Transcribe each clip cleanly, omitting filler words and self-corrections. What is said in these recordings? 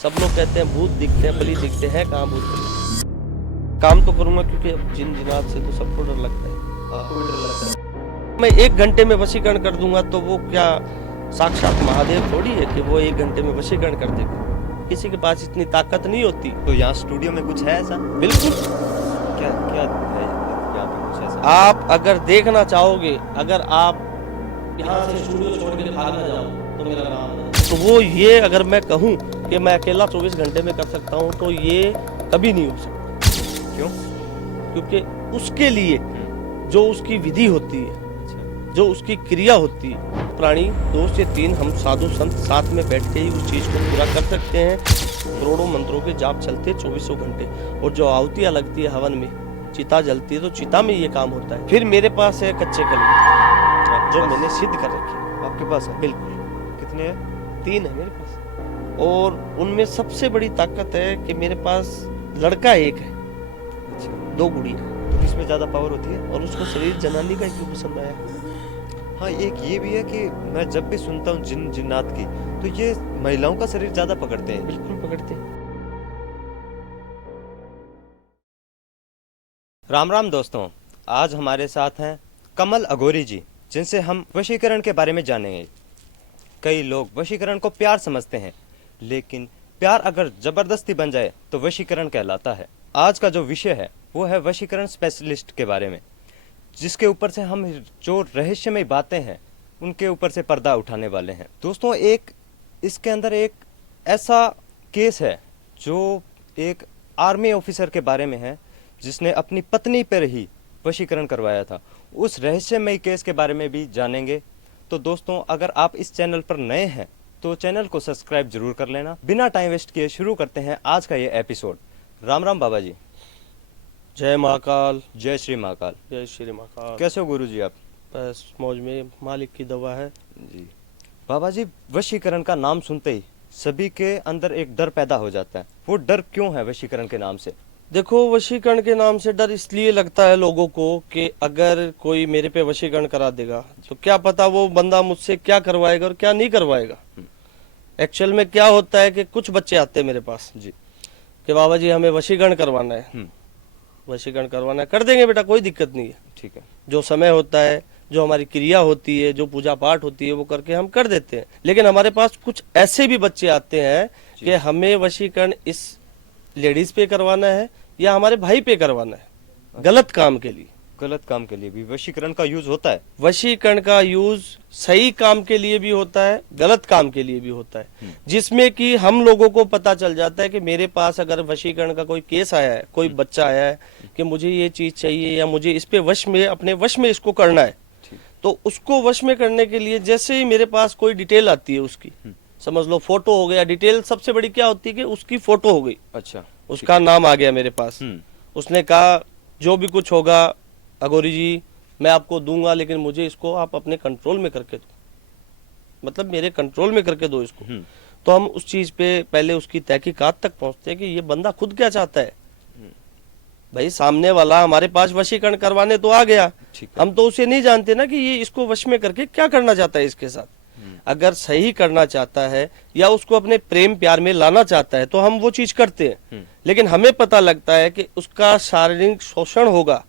सब लोग कहते हैं भूत दिखते हैं, बलि दिखते हैं, कहाँ भूत बलि। काम तो करूंगा क्योंकि जिन जिनात से तो सबको डर लगता है। आपको भी डर लगता है? मैं 1 घंटे में वशीकरण कर दूंगा तो वो क्या साक्षात महादेव थोड़ी है कि वो 1 घंटे में वशीकरण कर देगा। किसी के पास इतनी ताकत नहीं होती। तो यहाँ स्टूडियो में कुछ है ऐसा? बिल्कुल। क्या क्या है यहाँ पे कुछ ऐसा? आप अगर देखना चाहोगे, अगर आप यहाँ से स्टूडियो छोड़ के भाग ना जाओ तो मेरा नाम है। तो वो ये अगर मैं कहूँ कि मैं अकेला 24 घंटे में कर सकता हूँ तो ये कभी नहीं हो सकता। क्यों? क्योंकि उसके लिए जो उसकी विधि होती है, अच्छा। जो उसकी क्रिया होती है, प्राणी 2 से 3 हम साधु संत साथ में बैठ के ही उस चीज को पूरा कर सकते हैं। करोड़ों मंत्रों के जाप चलते 24 घंटे, और जो आहुतियां लगती है हवन में, चिता जलती है तो चिता में ये काम होता है। फिर मेरे पास है कच्चे कलम जो मैंने सिद्ध कर रखे हैं। आपके पास है? बिल्कुल। कितने हैं? 3 है मेरे पास, और उनमें सबसे बड़ी ताकत है कि मेरे पास लड़का 1 है, अच्छा। 2 गुड़ियां, तो इसमें ज्यादा पावर होती है? और उसको शरीर जनानी का क्यों पसंद आया? हाँ, एक ये भी है कि मैं जब भी सुनता हूँ जिन जिन्नात की, तो ये महिलाओं का शरीर ज्यादा पकड़ते हैं। बिल्कुल पकड़ते हैं। राम राम दोस्तों, आज हमारे साथ हैं कमल अघोरी जी, जिनसे हम वशीकरण के बारे में जानेंगे। कई लोग वशीकरण को प्यार समझते हैं, लेकिन प्यार अगर जबरदस्ती बन जाए तो वशीकरण कहलाता है। आज का जो विषय है वो है वशीकरण स्पेशलिस्ट के बारे में, जिसके ऊपर से हम जो रहस्यमय बातें हैं उनके ऊपर से पर्दा उठाने वाले हैं। दोस्तों, इसके अंदर एक ऐसा केस है जो एक आर्मी ऑफिसर के बारे में है, जिसने अपनी पत्नी पर ही वशीकरण करवाया था। उस रहस्यमय केस के बारे में भी जानेंगे। तो दोस्तों, अगर आप इस चैनल पर नए हैं तो चैनल को सब्सक्राइब जरूर कर लेना। बिना टाइम वेस्ट किए शुरू करते हैं आज का ये एपिसोड। राम राम बाबा जी। जय महाकाल। जय श्री महाकाल। जय श्री महाकाल। कैसे हो गुरु जी आप? बस मौज में, मालिक की दवा है जी। बाबा जी, वशीकरण का नाम सुनते ही सभी के अंदर एक डर पैदा हो जाता है। वो डर क्यों है वशीकरण के नाम से? देखो, वशीकरण के नाम से डर इसलिए लगता है लोगों को कि अगर कोई मेरे पे वशीकरण करा देगा तो क्या पता वो बंदा मुझसे क्या करवाएगा और क्या नहीं करवाएगा। एक्चुअल में क्या होता है कि कुछ बच्चे आते हैं मेरे पास जी कि बाबा जी हमें वशीकरण करवाना है। वशीकरण करवाना है, कर देंगे बेटा, कोई दिक्कत नहीं है। ठीक है। जो समय होता है, जो हमारी क्रिया होती है, जो पूजा पाठ होती है, वो करके हम कर देते हैं। लेकिन हमारे पास कुछ ऐसे भी बच्चे आते हैं कि हमें वशीकरण इस लेडीज पे करवाना है या हमारे भाई पे करवाना है, गलत काम के लिए। गलत काम के लिए भी वशीकरण का यूज होता है? वशीकरण का यूज सही काम के लिए भी होता है, गलत काम के लिए भी होता है, जिसमें कि हम लोगों को पता चल जाता है कि मेरे पास अगर वशीकरण का कोई केस आया है, कोई बच्चा आया है कि मुझे ये चीज चाहिए या मुझे इस पे वश में, अपने वश में इसको करना है, तो उसको वश में करने के लिए जैसे ही मेरे पास कोई डिटेल आती है उसकी, समझ लो फोटो हो गया, डिटेल सबसे बड़ी क्या होती है कि उसकी फोटो हो गई। अच्छा। उसका नाम आ गया मेरे पास, उसने कहा जो भी कुछ होगा अघोरी जी मैं आपको दूंगा, लेकिन मुझे इसको आप अपने कंट्रोल में करके दो, मतलब मेरे कंट्रोल में करके दो इसको। तो हम उस चीज पे पहले उसकी तहकीकात तक पहुंचते हैं कि ये बंदा खुद क्या चाहता है। भाई सामने वाला हमारे पास वशीकरण करवाने तो आ गया, हम तो उसे नहीं जानते ना कि ये इसको वश में करके क्या करना चाहता है इसके साथ। अगर सही करना चाहता है या उसको अपने प्रेम प्यार में लाना चाहता है तो हम वो चीज करते हैं। लेकिन हमें पता लगता है कि उसका शारीरिक शोषण होगा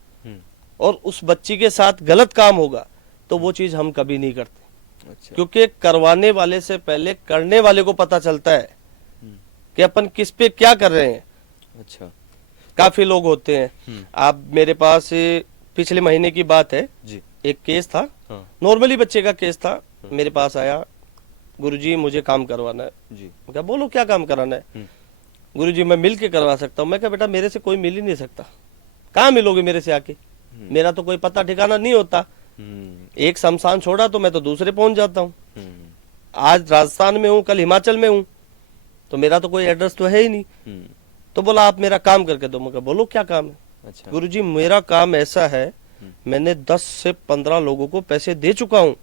और उस बच्ची के साथ गलत काम होगा तो वो चीज हम कभी नहीं करते। अच्छा। क्योंकि करवाने वाले से पहले करने वाले को पता चलता है कि अपन किस पे क्या कर रहे हैं। अच्छा। काफी लोग होते हैं। आप मेरे पास पिछले महीने की बात है जी। एक केस था, हाँ। नॉर्मली बच्चे का केस था, मेरे पास आया, गुरुजी मुझे काम करवाना है। जी। मैं कहा बोलो क्या काम कराना है। गुरुजी मैं मिल के करवा सकता हूँ। मैं कहा बेटा मेरे से कोई मिल ही नहीं सकता, कहाँ मिलोगे मेरे से आके, मेरा तो कोई पता ठिकाना नहीं होता। एक शमशान छोड़ा तो मैं तो दूसरे पहुंच जाता हूँ। आज राजस्थान में हूँ, कल हिमाचल में हूँ, तो मेरा तो कोई एड्रेस तो है ही नहीं। तो बोला आप मेरा काम करके दो। मैं कहा बोलो क्या काम है। अच्छा। गुरुजी मेरा काम ऐसा है, मैंने 10 से 15 लोगों को पैसे दे चुका हूँ।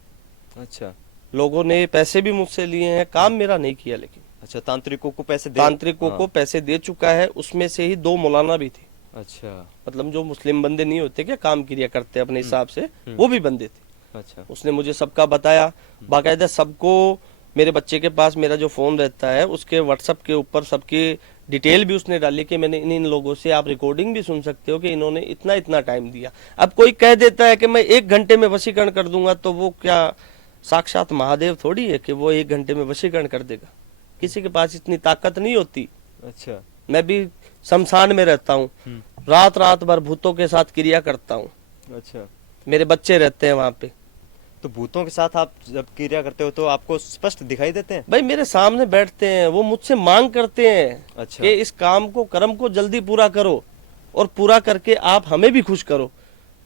अच्छा। लोगों ने पैसे भी मुझसे लिए हैं, काम मेरा नहीं किया। लेकिन अच्छा, तांत्रिकों को पैसे तांत्रिकों को पैसे दे चुका है, उसमें से ही 2 मौलाना भी थे। अच्छा। मतलब जो मुस्लिम बंदे नहीं होते क्या, काम क्रिया करते अपने हिसाब से, वो भी बंदे थे। अच्छा। उसने मुझे सबका बताया, बाकायदा सबको मेरे बच्चे के पास मेरा जो फोन रहता है उसके व्हाट्सएप के ऊपर सबकी डिटेल भी उसने डाली कि मैंने इन इन लोगों से, आप रिकॉर्डिंग भी सुन सकते हो कि इन्होंने इतना इतना टाइम दिया। अब कोई कह देता है कि मैं 1 घंटे में वशीकरण कर दूंगा, तो वो क्या साक्षात महादेव थोड़ी है कि वो 1 घंटे में वशीकरण कर देगा। किसी के पास इतनी ताकत नहीं होती। अच्छा। मैं भी शमशान में रहता हूँ, रात रात भर भूतों के साथ क्रिया करता हूँ। अच्छा। मेरे बच्चे रहते हैं वहां पे। तो भूतों के साथ आप जब क्रिया करते हो तो आपको स्पष्ट दिखाई देते हैं? भाई मेरे सामने बैठते हैं, वो मुझसे मांग करते हैं अच्छा। कि इस काम को, कर्म को जल्दी पूरा करो और पूरा करके आप हमें भी खुश करो।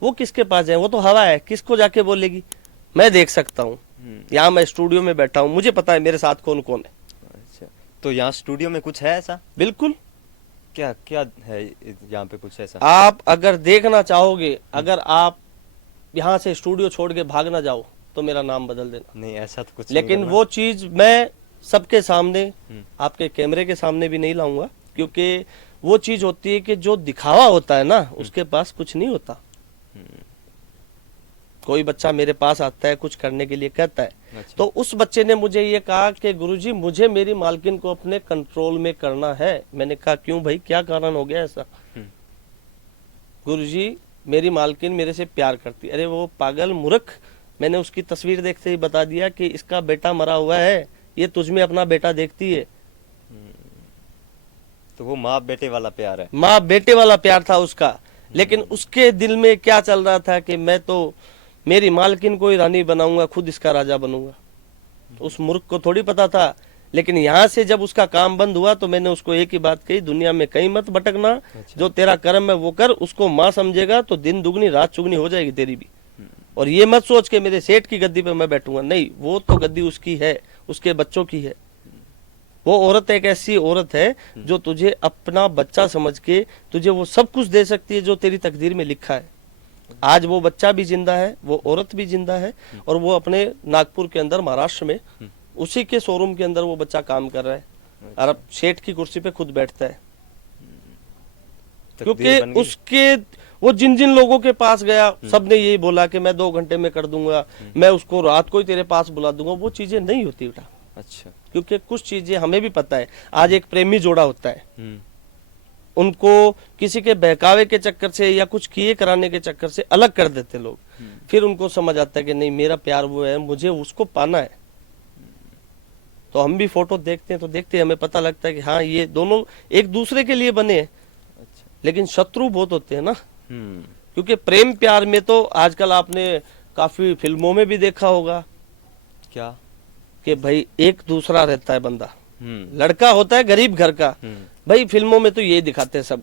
वो किसके पास जाए? वो तो हवा है, किसको जाके बोलेगी? मैं देख सकता हूँ। यहाँ मैं स्टूडियो में बैठा हूँ, मुझे पता है मेरे साथ कौन कौन है। अच्छा, तो यहाँ स्टूडियो में कुछ है ऐसा? बिल्कुल। क्या क्या है यहाँ पे कुछ ऐसा? आप अगर देखना चाहोगे, अगर आप यहाँ से स्टूडियो छोड़ के भाग ना जाओ तो मेरा नाम बदल देना। नहीं, ऐसा तो कुछ लेकिन नहीं वो चीज मैं सबके सामने, आपके कैमरे के सामने भी नहीं लाऊंगा, क्योंकि वो चीज होती है कि जो दिखावा होता है ना, उसके पास कुछ नहीं होता। कोई बच्चा मेरे पास आता है कुछ करने के लिए कहता है, अच्छा। तो उस बच्चे ने मुझे ये कहा कि गुरुजी मुझे मेरी मालकिन को अपने कंट्रोल में करना है। मैंने कहा क्यों भाई, क्या कारण हो गया ऐसा? गुरुजी मेरी मालकिन मेरे से प्यार करती। अरे वो पागल मूर्ख, मैंने उसकी तस्वीर देखते ही बता दिया कि इसका बेटा मरा हुआ है, ये तुझ में अपना बेटा देखती है। तो वो माँ बेटे वाला प्यार है। माँ बेटे वाला प्यार था उसका, लेकिन उसके दिल में क्या चल रहा था कि मैं तो मेरी मालकिन को ही रानी बनाऊंगा, खुद इसका राजा बनूंगा। तो उस मूर्ख को थोड़ी पता था। लेकिन यहाँ से जब उसका काम बंद हुआ तो मैंने उसको एक ही बात कही, दुनिया में कहीं मत भटकना। अच्छा। जो तेरा कर्म है वो कर, उसको माँ समझेगा तो दिन दुगनी रात चुगनी हो जाएगी तेरी भी। और ये मत सोच के मेरे सेठ की गद्दी पे मैं बैठूंगा, नहीं, वो तो गद्दी उसकी है, उसके बच्चों की है। वो औरत एक ऐसी औरत है जो तुझे अपना बच्चा समझ के तुझे वो सब कुछ दे सकती है जो तेरी तकदीर में लिखा है। आज वो बच्चा भी जिंदा है, वो औरत भी जिंदा है, और वो अपने नागपुर के अंदर, महाराष्ट्र में, उसी के शोरूम के अंदर वो बच्चा काम कर रहा है। और अब सेठ की कुर्सी पे खुद बैठता है, क्योंकि उसके वो जिन जिन लोगों के पास गया सबने यही बोला कि मैं 2 घंटे में कर दूंगा, मैं उसको रात को ही तेरे पास बुला दूंगा। वो चीजें नहीं होती बेटा। अच्छा। क्योंकि कुछ चीजें हमें भी पता है। आज एक प्रेमी जोड़ा होता है, उनको किसी के बहकावे के चक्कर से या कुछ किए कराने के चक्कर से अलग कर देते लोग। फिर उनको समझ आता है कि नहीं, मेरा प्यार वो है, मुझे उसको पाना है। तो हम भी फोटो देखते हैं तो देखते हैं, हमें पता लगता है कि हाँ ये दोनों एक दूसरे के लिए बने हैं। अच्छा। लेकिन शत्रु बहुत होते हैं ना। क्योंकि प्रेम प्यार में तो आजकल आपने काफी फिल्मों में भी देखा होगा क्या कि भाई एक दूसरा रहता है बंदा, लड़का होता है गरीब घर का। भाई फिल्मों में तो यही दिखाते हैं सब।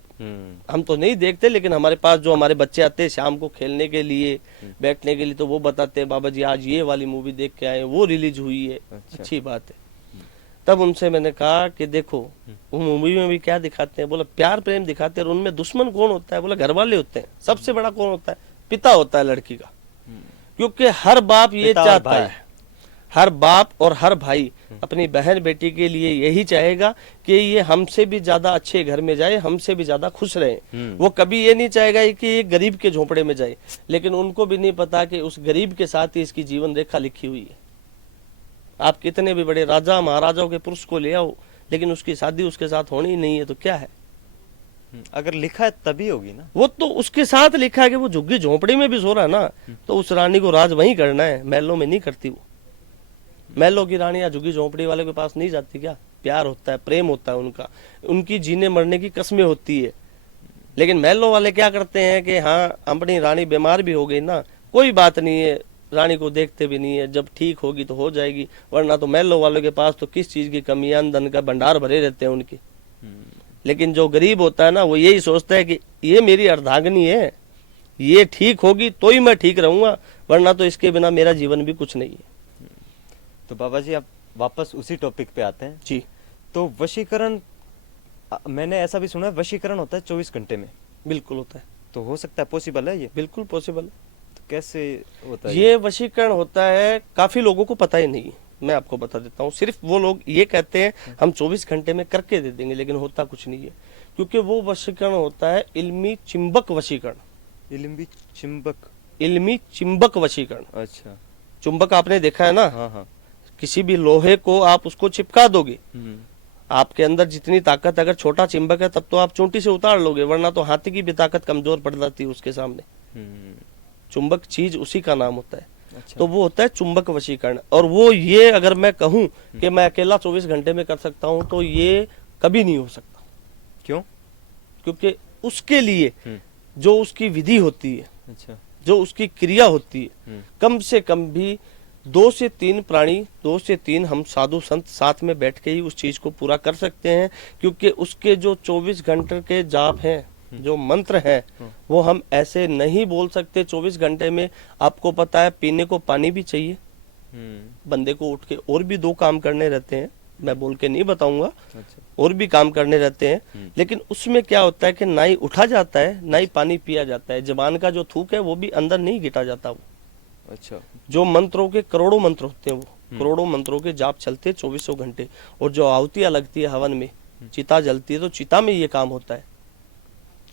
हम तो नहीं देखते, लेकिन हमारे पास जो हमारे बच्चे आते हैं शाम को खेलने के लिए, बैठने के लिए, तो वो बताते हैं बाबा जी आज ये वाली मूवी देख के आए, वो रिलीज हुई है। अच्छा। अच्छी बात है। तब उनसे मैंने कहा कि देखो वो मूवी में भी क्या दिखाते हैं? बोला प्यार प्रेम दिखाते हैं, और उनमें दुश्मन कौन होता है? बोला घर वाले होते हैं। सबसे बड़ा कौन होता है? पिता होता है लड़की का। क्योंकि हर बाप ये चाहता है, हर बाप और हर भाई अपनी बहन बेटी के लिए यही चाहेगा कि ये हमसे भी ज्यादा अच्छे घर में जाए, हमसे भी ज्यादा खुश रहे। वो कभी ये नहीं चाहेगा कि ये गरीब के झोंपड़े में जाए। लेकिन उनको भी नहीं पता कि उस गरीब के साथ ही इसकी जीवन रेखा लिखी हुई है। आप कितने भी बड़े राजा महाराजाओं के पुरुष को ले आओ, लेकिन उसकी शादी उसके साथ होनी ही नहीं है तो क्या है? अगर लिखा है तभी होगी ना। वो तो उसके साथ लिखा है कि वो झुग्गी झोंपड़ी में भी सो रहा है ना, तो उस रानी को राज वहीं करना है, महलों में नहीं करती। वो महलों की रानी या झुग्गी झोंपड़ी वाले के पास नहीं जाती क्या? प्यार होता है, प्रेम होता है उनका, उनकी जीने मरने की कस्में होती है। लेकिन महलों वाले क्या करते हैं कि हाँ अपनी रानी बीमार भी हो गई ना, कोई बात नहीं है, रानी को देखते भी नहीं है, जब ठीक होगी तो हो जाएगी। वरना तो महलों वालों के पास तो किस चीज की कमी है, धन का भंडार भरे रहते हैं उनके। लेकिन जो गरीब होता है ना, वो यही सोचता है कि ये मेरी अर्धांगिनी है, ये ठीक होगी तो ही मैं ठीक रहूंगा, वरना तो इसके बिना मेरा जीवन भी कुछ नहीं है। तो बाबा जी आप वापस उसी टॉपिक पे आते हैं जी। तो वशीकरण, मैंने ऐसा भी सुना है वशीकरण होता है 24 घंटे में। बिल्कुल होता है। तो हो सकता है, पॉसिबल है ये? बिल्कुल पॉसिबल है। तो कैसे होता है ये वशीकरण होता है, काफी लोगों को पता ही नहीं है। मैं आपको बता देता हूँ। सिर्फ वो लोग ये कहते हैं हम 24 घंटे में करके दे देंगे, लेकिन होता कुछ नहीं है। क्योंकि वो वशीकरण होता है इल्मी चिंबक वशीकरण। इल्मी चिंबक? इल्मी चिंबक वशीकरण। अच्छा। चुंबक आपने देखा है ना? हाँ हाँ। किसी भी लोहे को आप उसको चिपका दोगे, आपके अंदर जितनी ताकत, अगर छोटा चिंबक है तब तो आप चोटी से उतार लोगे, वरना तो हाथी की भी ताकत कमजोर पड़ जाती है उसके सामने। चुंबक चीज उसी का नाम होता है। अच्छा। तो वो होता है चुंबक वशीकरण। और वो ये अगर मैं कहूं कि मैं अकेला 24 घंटे में कर सकता हूं तो ये कभी नहीं हो सकता। क्यों? क्योंकि उसके लिए जो उसकी विधि होती है, अच्छा। जो उसकी क्रिया होती है, कम से कम भी 2 से 3 प्राणी, 2 से 3 हम साधु संत साथ में बैठ के ही उस चीज को पूरा कर सकते हैं। क्योंकि उसके जो 24 घंटे के जाप हैं, जो मंत्र है, वो हम ऐसे नहीं बोल सकते 24 घंटे में। आपको पता है पीने को पानी भी चाहिए, बंदे को उठ के और भी 2 काम करने रहते हैं, मैं बोल के नहीं बताऊंगा। अच्छा। और भी काम करने रहते हैं, लेकिन उसमें क्या होता है कि ना ही उठा जाता है ना ही पानी पिया जाता है। जबान का जो थूक है वो भी अंदर नहीं गिटा जाता। वो अच्छा। जो मंत्रों के करोड़ों मंत्र होते हैं, वो करोड़ों मंत्रों के जाप चलते हैं 24 घंटे। और जो आहुतियां लगती है हवन में, चिता जलती है, तो चिता में ये काम होता है।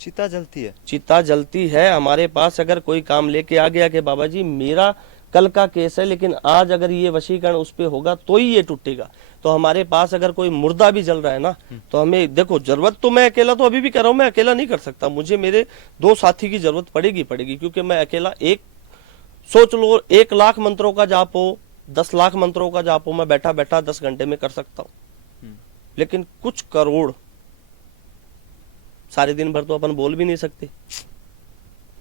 चिता जलती है? चिता जलती है। हमारे पास अगर कोई काम लेके आ गया कि बाबा जी मेरा कल का केस है, लेकिन आज अगर ये वशीकरण उस पे होगा तो ही ये टूटेगा, तो हमारे पास अगर कोई मुर्दा भी जल रहा है ना, तो हमें देखो, जरूरत तो मैं अकेला, तो अभी भी कर रहा हूं, मैं अकेला नहीं कर सकता, मुझे मेरे 2 साथी की जरूरत पड़ेगी। क्योंकि मैं अकेला, एक सोच लो 1 लाख मंत्रों का जाप हो, 10 लाख मंत्रों का जाप हो, मैं बैठा बैठा 10 घंटे में कर सकता हूँ। लेकिन कुछ करोड़ सारे दिन भर तो अपन बोल भी नहीं सकते।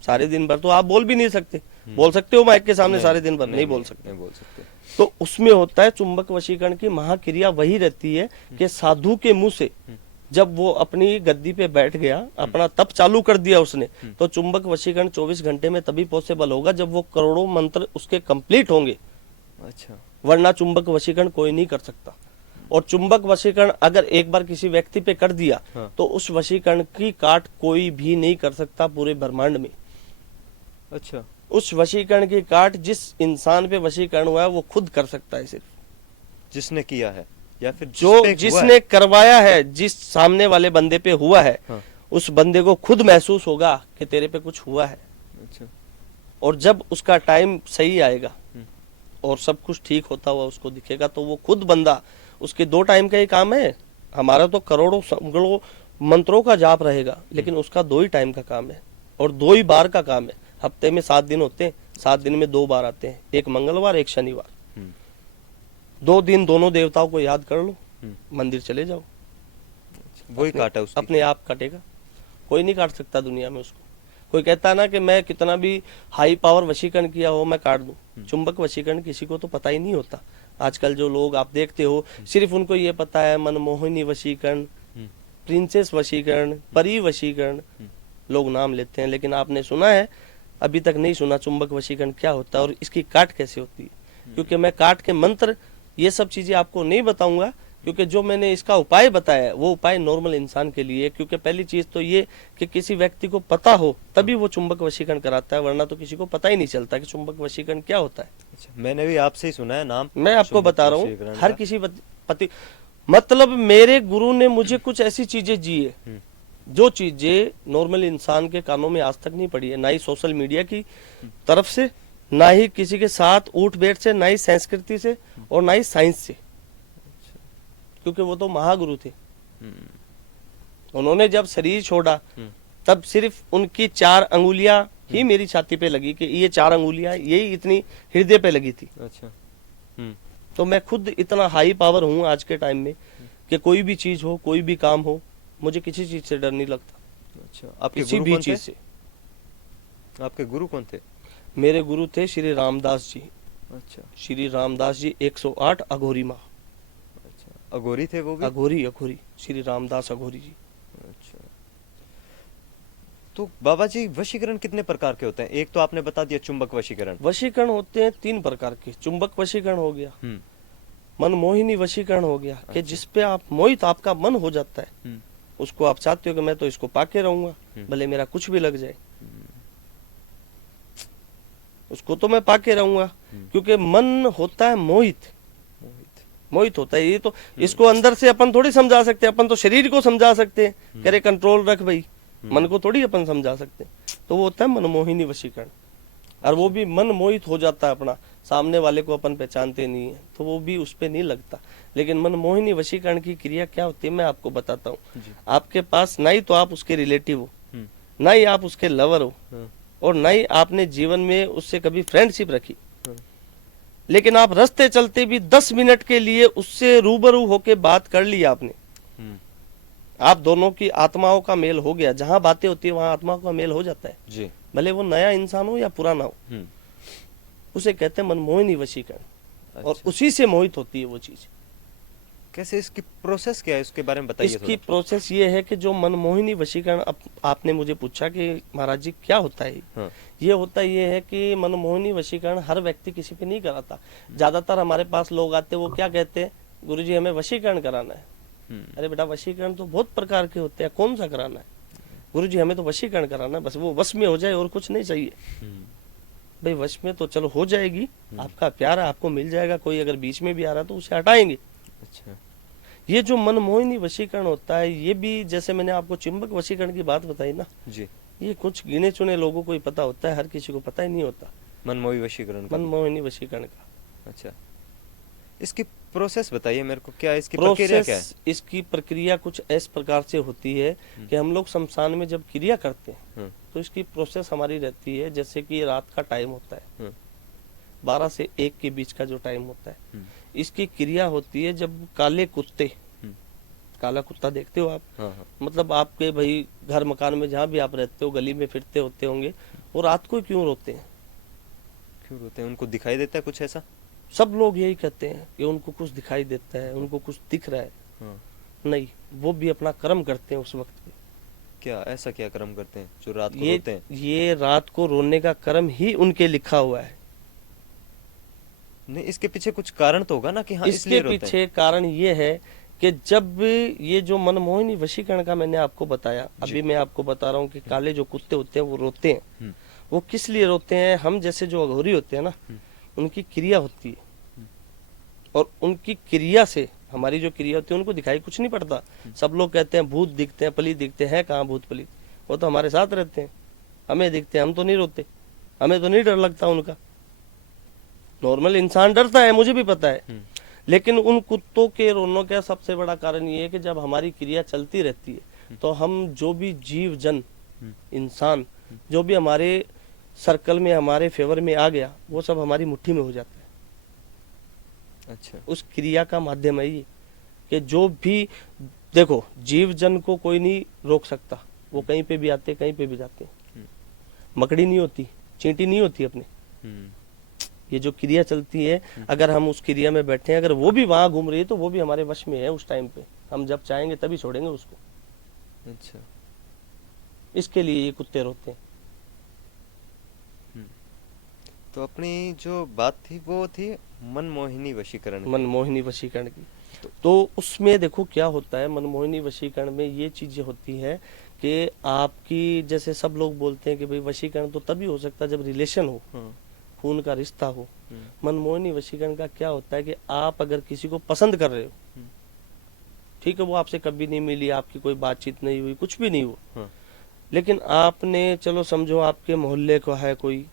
सारे दिन भर तो आप बोल भी नहीं सकते। बोल सकते हो माइक के सामने सारे दिन भर? नहीं बोल सकते। नहीं बोल सकते। तो उसमें होता है चुंबक वशीकरण की महाक्रिया वही रहती है कि साधु के मुंह से जब वो अपनी गद्दी पे बैठ गया, अपना तप चालू कर दिया उसने, तो चुंबक वशीकरण 24 घंटे में तभी पॉसिबल होगा जब वो करोड़ों मंत्र उसके कंप्लीट होंगे। अच्छा। वरना चुंबक वशीकरण कोई नहीं कर सकता। और चुंबक वशीकरण अगर एक बार किसी व्यक्ति पे कर दिया, हाँ। तो उस वशीकरण की काट कोई भी नहीं कर सकता पूरे ब्रह्मांड में। अच्छा। उस वशीकरण की काट जिस इंसान पे वशीकरण हुआ है वो खुद कर सकता है, सिर्फ जिसने किया है या फिर जो जिसने करवाया है, जिस सामने वाले बंदे पे हुआ है। हाँ। उस बंदे को खुद महसूस होगा कि तेरे पे कुछ हुआ है। अच्छा। और जब उसका टाइम सही आएगा और सब कुछ ठीक होता हुआ उसको दिखेगा, तो वो खुद बंदा, उसके 2 टाइम का ही काम है। हमारा तो करोड़ों सैकड़ों मंत्रों का जाप रहेगा, लेकिन उसका 2 ही टाइम का काम है और 2 ही बार का काम है। हफ्ते में 7 दिन होते हैं, 7 दिन में 2 बार आते हैं, एक मंगलवार एक शनिवार। 2 दिन दोनों देवताओं को याद कर लो, मंदिर चले जाओ, वही काटा उसकी। अपने आप कटेगा। कोई नहीं काट सकता दुनिया में उसको। कोई कहता ना कि मैं कितना भी हाई पावर वशीकरण किया हो मैं काट दूं। चुंबक वशीकरण किसी को तो पता ही नहीं होता। आजकल जो लोग आप देखते हो, सिर्फ उनको ये पता है मनमोहिनी वशीकरण, प्रिंसेस वशीकरण, परी वशीकरण, लोग नाम लेते हैं। लेकिन आपने सुना है? अभी तक नहीं सुना चुंबक वशीकरण क्या होता है और इसकी काट कैसे होती है। क्योंकि मैं काट के मंत्र, ये सब चीजें आपको नहीं बताऊंगा, क्योंकि जो मैंने इसका उपाय बताया है वो उपाय नॉर्मल इंसान के लिए। क्योंकि पहली चीज तो ये कि किसी व्यक्ति को पता हो तभी वो चुंबक वशीकरण कराता है, वरना तो किसी को पता ही नहीं चलता कि चुंबक वशीकरण क्या होता है। अच्छा, मैंने भी आपसे ही सुना है नाम। मैं आपको बता रहा हूँ, हर किसी पति, मतलब मेरे गुरु ने मुझे कुछ ऐसी चीजें दी है जो चीजें नॉर्मल इंसान के कानों में आज तक नहीं पड़ी है, ना ही सोशल मीडिया की तरफ से, ना ही किसी के साथ उठ बैठ से, ना ही संस्कृति से, और ना ही साइंस से। क्योंकि वो तो महागुरु थे। उन्होंने जब शरीर छोड़ा तब सिर्फ उनकी 4 अंगुलियां ही मेरी छाती पे लगी, कि ये 4 अंगुलियां यही इतनी हृदय पे लगी थी। अच्छा। तो मैं खुद इतना हाई पावर हूँ आज के टाइम में कि कोई भी चीज हो, कोई भी काम हो, मुझे किसी चीज से डर नहीं लगता। अच्छा, आपके किसी गुरु भी कौन चीज थे? से। आपके गुरु कौन थे? मेरे गुरु थे श्री रामदास जी। अच्छा। श्री रामदास जी 108 अघोरी माँ। अच्छा, अघोरी थे वो भी? अघोरी श्री रामदास अघोरी जी। अच्छा। तो बाबा जी, वशीकरण कितने प्रकार के होते हैं? एक तो आपने बता दिया चुंबक वशीकरण। वशीकरण होते हैं 3 प्रकार के। चुंबक वशीकरण हो गया, मनमोहिनी वशीकरण हो गया, कि जिसपे आप मोहित, आपका मन हो जाता है, उसको आप चाहते हो कि मैं तो इसको पाके रहूंगा, भले मेरा कुछ भी लग जाए, उसको तो मैं पाके रहूंगा। क्योंकि मन होता है मोहित होता है। ये तो इसको अंदर से अपन थोड़ी समझा सकते हैं, अपन तो शरीर को समझा सकते हैं, करे कंट्रोल रख भाई, मन को थोड़ी अपन समझा सकते हैं। तो वो होता है मनमोहिनी वशीकरण। और वो भी मन मोहित हो जाता है अपना, सामने वाले को अपन पहचानते नहीं है तो वो भी उस पे नहीं लगता। लेकिन मन मोहिनी वशीकरण की क्रिया क्या होती है मैं आपको बताता हूँ। आपके पास ना ही तो आप उसके रिलेटिव हो, ना ही आप उसके लवर हो, और ना ही आपने जीवन में उससे कभी फ्रेंडशिप रखी, लेकिन आप रास्ते चलते भी 10 मिनट के लिए उससे रूबरू होके बात कर ली आपने, आप दोनों की आत्माओं का मेल हो गया। जहां बातें होती है वहां आत्माओं का मेल हो जाता है जी। भले वो नया इंसान हो या पुराना हो, उसे कहते हैं मनमोहिनी वशीकरण। और उसी से मोहित होती है वो चीज। कैसे, इसकी प्रोसेस क्या है, उसके बारे में बताइए इसकी थोड़ा। प्रोसेस ये है कि जो मनमोहिनी वशीकरण, आपने मुझे पूछा कि महाराज जी क्या होता है, हाँ। ये होता ये है कि मनमोहिनी वशीकरण हर व्यक्ति किसी पे नहीं कराता। ज्यादातर हमारे पास लोग आते वो क्या कहते हैं, गुरुजी हमें वशीकरण कराना है। अरे बेटा वशीकरण तो बहुत प्रकार के होते हैं, कौन सा कराना है? गुरुजी हमें तो वशीकरण कराना है, बस वो वश में हो जाए और कुछ नहीं चाहिए। भाई वश में तो चलो हो जाएगी, आपका प्यार है आपको मिल जाएगा, कोई अगर बीच में भी आ रहा है तो उसे हटाएंगे। अच्छा। ये जो मनमोहिनी वशीकरण होता है ये भी, जैसे मैंने आपको चुंबक वशीकरण की बात बताई ना जी। ये कुछ गिने चुने लोगों को ही पता होता है, हर किसी को पता ही नहीं होता मनमोही वशीकरण का। मनमोहिनी वशीकरण का। अच्छा, इसकी प्रोसेस बताइए मेरे को, क्या इसकी प्रक्रिया क्या है? इसकी प्रक्रिया कुछ इस प्रकार से होती है कि हम लोग शमशान में जब क्रिया करते हैं तो इसकी प्रोसेस हमारी रहती है, जैसे कि रात का टाइम होता है 12 से 1 के बीच का जो टाइम होता है, इसकी क्रिया होती है जब काले कुत्ते, काला कुत्ता देखते हो आप? हाँ। मतलब आपके भाई घर मकान में जहाँ भी आप रहते हो गली में फिरते होते होंगे, वो रात को क्यों रोते हैं? क्यों रोते हैं? उनको दिखाई देता है कुछ ऐसा? सब लोग यही कहते हैं कि उनको कुछ दिखाई देता है, उनको कुछ दिख रहा है। नहीं, वो भी अपना कर्म करते हैं उस वक्त पे। क्या ऐसा क्या कर्म करते हैं जो रात को ये रोते हैं? ये रात को रोने का कर्म ही उनके लिखा हुआ है। नहीं, इसके पीछे कुछ कारण तो होगा ना कि हाँ इसके इसलिए रोते हैं। पीछे कारण ये है कि जब ये जो मनमोहिनी वशीकरण का मैंने आपको बताया, अभी मैं आपको बता रहा हूँ कि काले जो कुत्ते होते हैं वो रोते हैं। वो किस लिए रोते हैं? हम जैसे जो अघोरी होते हैं ना, उनकी क्रिया होती है, और उनकी क्रिया से हमारी जो क्रिया होती है उनको दिखाई कुछ नहीं पड़ता। सब लोग कहते हैं भूत दिखते हैं, पलीत दिखते हैं, कहाँ भूत पलीत? वो तो हमारे साथ रहते हैं, हमें दिखते हैं, हम तो नहीं रोते, हमें तो नहीं डर लगता उनका। नॉर्मल इंसान डरता है, मुझे भी पता है, लेकिन उन कुत्तों के रोने का सबसे बड़ा कारण ये है कि जब हमारी क्रिया चलती रहती है तो हम जो भी जीव जन इंसान जो भी हमारे सर्कल में हमारे फेवर में आ गया वो सब हमारी मुट्ठी में हो जाता है। अच्छा। उस क्रिया का माध्यम है ये कि जो भी, देखो जीव जन को कोई नहीं रोक सकता, वो कहीं पे भी आते कहीं पे भी जाते। मकड़ी नहीं होती, चींटी नहीं होती अपने, ये जो क्रिया चलती है अगर हम उस क्रिया में बैठे हैं, अगर वो भी वहां घूम रही है तो वो भी हमारे वश में है उस टाइम पे, हम जब चाहेंगे तभी छोड़ेंगे उसको। अच्छा। इसके लिए ये कुत्ते रोते हैं। तो अपनी जो बात थी वो थी मनमोहिनी वशीकरण की। मनमोहिनी वशीकरण की। तो उसमें देखो क्या होता है, मनमोहिनी वशीकरण में ये चीजें होती है कि आपकी, जैसे सब लोग बोलते हैं कि भाई वशीकरण तो तभी हो सकता है जब रिलेशन हो, खून का रिश्ता हो। मनमोहिनी वशीकरण का क्या होता है कि आप अगर किसी को पसंद कर रहे हो, ठीक है, वो आपसे कभी नहीं मिली, आपकी कोई बातचीत नहीं हुई, कुछ भी नहीं हुआ, लेकिन आपने, चलो समझो आपके मोहल्ले को है कोई,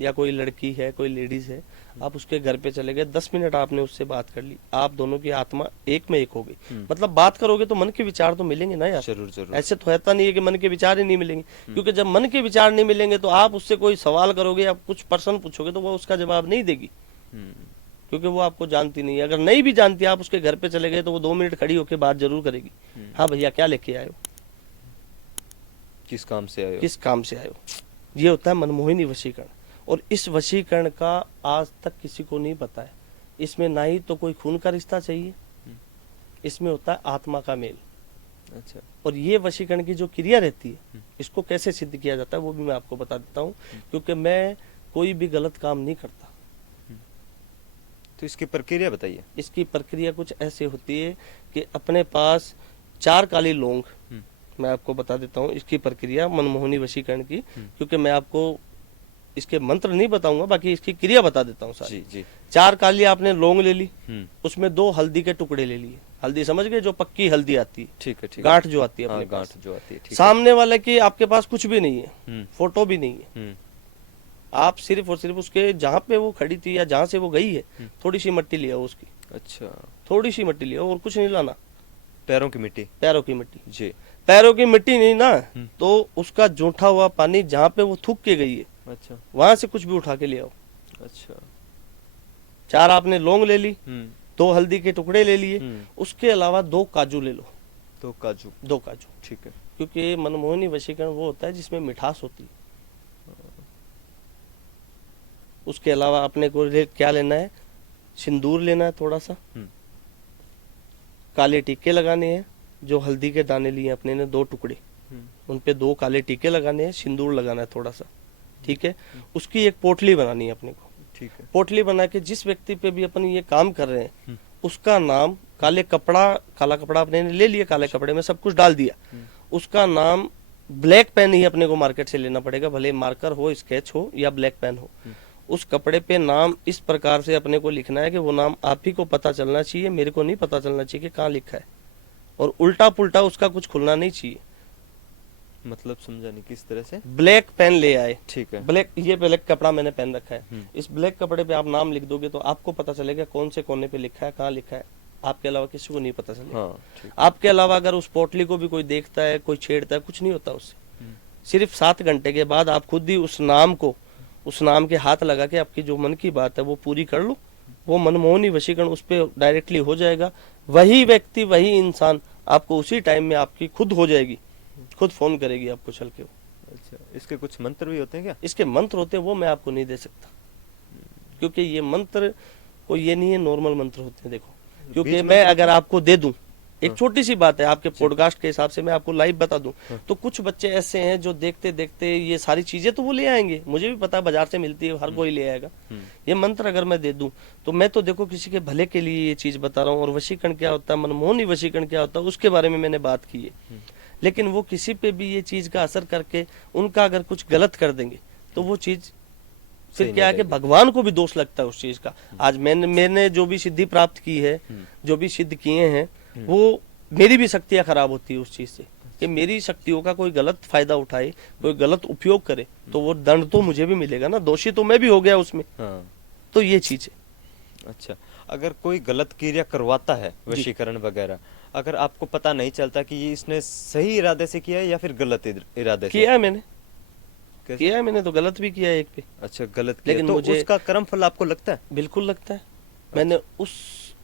या कोई लड़की है, कोई लेडीज है, आप उसके घर पे चले गए, 10 मिनट आपने उससे बात कर ली, आप दोनों की आत्मा एक में एक हो गई। मतलब बात करोगे तो मन के विचार तो मिलेंगे ना यार। जरूर जरूर। ऐसे तो होता नहीं है कि मन के विचार ही नहीं मिलेंगे, क्योंकि जब मन के विचार नहीं मिलेंगे तो आप उससे कोई सवाल करोगे या कुछ प्रश्न पूछोगे तो वो उसका जवाब नहीं देगी, क्योंकि वो आपको जानती नहीं है। अगर नहीं भी जानती, आप उसके घर पे चले गए तो वो 2 मिनट खड़ी होकर बात जरूर करेगी। हाँ भैया क्या लेके आए हो, किस काम से आए हो, किस काम से आए हो। ये होता है मनमोहिनी वशीकरण। और इस वशीकरण का आज तक किसी को नहीं पता है। इसमें ना ही तो कोई खून का रिश्ता चाहिए, इसमें होता है आत्मा का मेल। अच्छा। और ये वशीकरण की जो क्रिया रहती है, इसको कैसे सिद्ध किया जाता है वो भी मैं आपको बता देता हूँ, क्योंकि मैं कोई भी गलत काम नहीं करता। तो इसकी प्रक्रिया बताइए। इसकी प्रक्रिया कुछ ऐसे होती है कि अपने पास 4 काली लौंग, मैं आपको बता देता हूँ इसकी प्रक्रिया मनमोहिनी वशीकरण की, क्योंकि मैं आपको इसके मंत्र नहीं बताऊंगा, बाकी इसकी क्रिया बता देता हूँ सारी। जी। 4 काली आपने लौंग ले ली, उसमें 2 हल्दी के टुकड़े ले लिए। हल्दी समझ गए, जो पक्की हल्दी आती है, ठीक है, ठीक है। गांठ जो आती है हाँ, अपने पास। गांठ जो आती है, ठीक है। सामने वाले की आपके पास कुछ भी नहीं है, फोटो भी नहीं है, आप सिर्फ और सिर्फ उसके जहाँ पे वो खड़ी थी या जहाँ से वो गई है थोड़ी सी मिट्टी ले आओ उसकी, अच्छा, थोड़ी सी मिट्टी ले आओ और कुछ नहीं लाना। पैरों की मिट्टी। पैरों की मिट्टी, जी। पैरों की मिट्टी नहीं ना तो उसका जूठा हुआ पानी जहाँ पे वो थूक के गई है अच्छा, वहां से कुछ भी उठा के ले आओ। अच्छा। 4 आपने लौंग ले ली, हम्म 2 हल्दी के टुकड़े ले लिए, उसके अलावा 2 काजू ले लो, तो काजू। 2 काजू, ठीक है। क्योंकि मनमोहनी वशीकरण वो होता है जिसमें मिठास होती है। उसके अलावा अपने को क्या लेना है, सिंदूर लेना है थोड़ा सा, काले टीके लगाने हैं, जो हल्दी के दाने लिए अपने ने 2 टुकड़े, उन पे 2 काले टीके लगाने हैं, सिंदूर लगाना है थोड़ा सा, ठीक है। उसकी एक पोटली बनानी है अपने को, ठीक है। पोटली बना के जिस व्यक्ति पे भी अपन ये काम कर रहे हैं उसका नाम, काला कपड़ा अपने ने ले लिया, काले कपड़े में सब कुछ डाल दिया, उसका नाम ब्लैक पेन ही अपने को मार्केट से लेना पड़ेगा, भले मार्कर हो, स्केच हो या ब्लैक पेन हो। उस कपड़े पे नाम इस प्रकार से अपने को लिखना है कि वो नाम आप ही को पता चलना चाहिए, मेरे को नहीं पता चलना चाहिए कि कहाँ लिखा है, और उल्टा पुल्टा उसका कुछ खुलना नहीं चाहिए। मतलब समझा नहीं, किस तरह से? ब्लैक पेन ले आए, ठीक है। ब्लैक, ये ब्लैक कपड़ा मैंने पहन रखा है, इस ब्लैक कपड़े पे आप नाम लिख दोगे तो आपको पता चलेगा कौन से कोने पे लिखा है, कहाँ लिखा है, आपके अलावा किसी को नहीं पता चलेगा। हाँ, ठीक। आपके अलावा अगर उस पोटली को भी कोई देखता है, कोई छेड़ता है, कुछ नहीं होता उससे। सिर्फ 7 घंटे के बाद आप खुद ही उस नाम को, उस नाम के हाथ लगा के आपकी जो मन की बात है वो पूरी कर लो, वो मनमोहनी वशीकरण उस पर डायरेक्टली हो जाएगा। वही व्यक्ति, वही इंसान आपको उसी टाइम में आपकी खुद हो जाएगी, खुद फोन करेगी आपको चल के। अच्छा, इसके कुछ मंत्र भी होते हैं क्या? इसके मंत्र होते हैं, वो मैं आपको नहीं दे सकता, क्योंकि ये मंत्र कोई ये नहीं है, नॉर्मल मंत्र होते हैं। देखो, क्योंकि मैं अगर आपको दे दूं, एक छोटी सी बात है, आपके पॉडकास्ट के हिसाब से मैं आपको लाइव बता दूं, तो कुछ बच्चे ऐसे हैं जो देखते देखते ये सारी चीजें तो वो ले आएंगे, मुझे भी पता है बाजार से मिलती है, हर कोई ले आएगा। ये मंत्र अगर मैं दे दूं तो मैं तो देखो किसी के भले के लिए ये चीज बता रहा हूँ, और वशीकरण क्या होता है, मनमोहनी वशीकरण क्या होता है, उसके बारे में मैंने बात की है। लेकिन वो किसी पे भी ये चीज का असर करके उनका अगर कुछ गलत कर देंगे तो वो चीज फिर क्या है कि भगवान को भी दोष लगता है उस चीज का। आज मैंने जो भी सिद्धि प्राप्त की है, जो भी सिद्ध किए हैं, वो मेरी भी शक्तियां खराब होती है उस चीज से, कि मेरी शक्तियों का कोई गलत फायदा उठाए, कोई गलत उपयोग करे, तो वो दंड तो मुझे भी मिलेगा ना, दोषी तो मैं भी हो गया उसमें। हाँ। तो ये चीज है। अच्छा, अगर कोई गलत क्रिया करवाता है, वशीकरण वगैरह, अगर आपको पता नहीं चलता कि ये इसने सही इरादे से किया है या फिर गलत इरादे से किया है मैंने, कैसे? किया है मैंने, तो गलत भी किया है एक पे। अच्छा, गलत किया, लेकिन तो मुझे उसका कर्म फल आपको लगता है? बिल्कुल लगता है। मैंने उस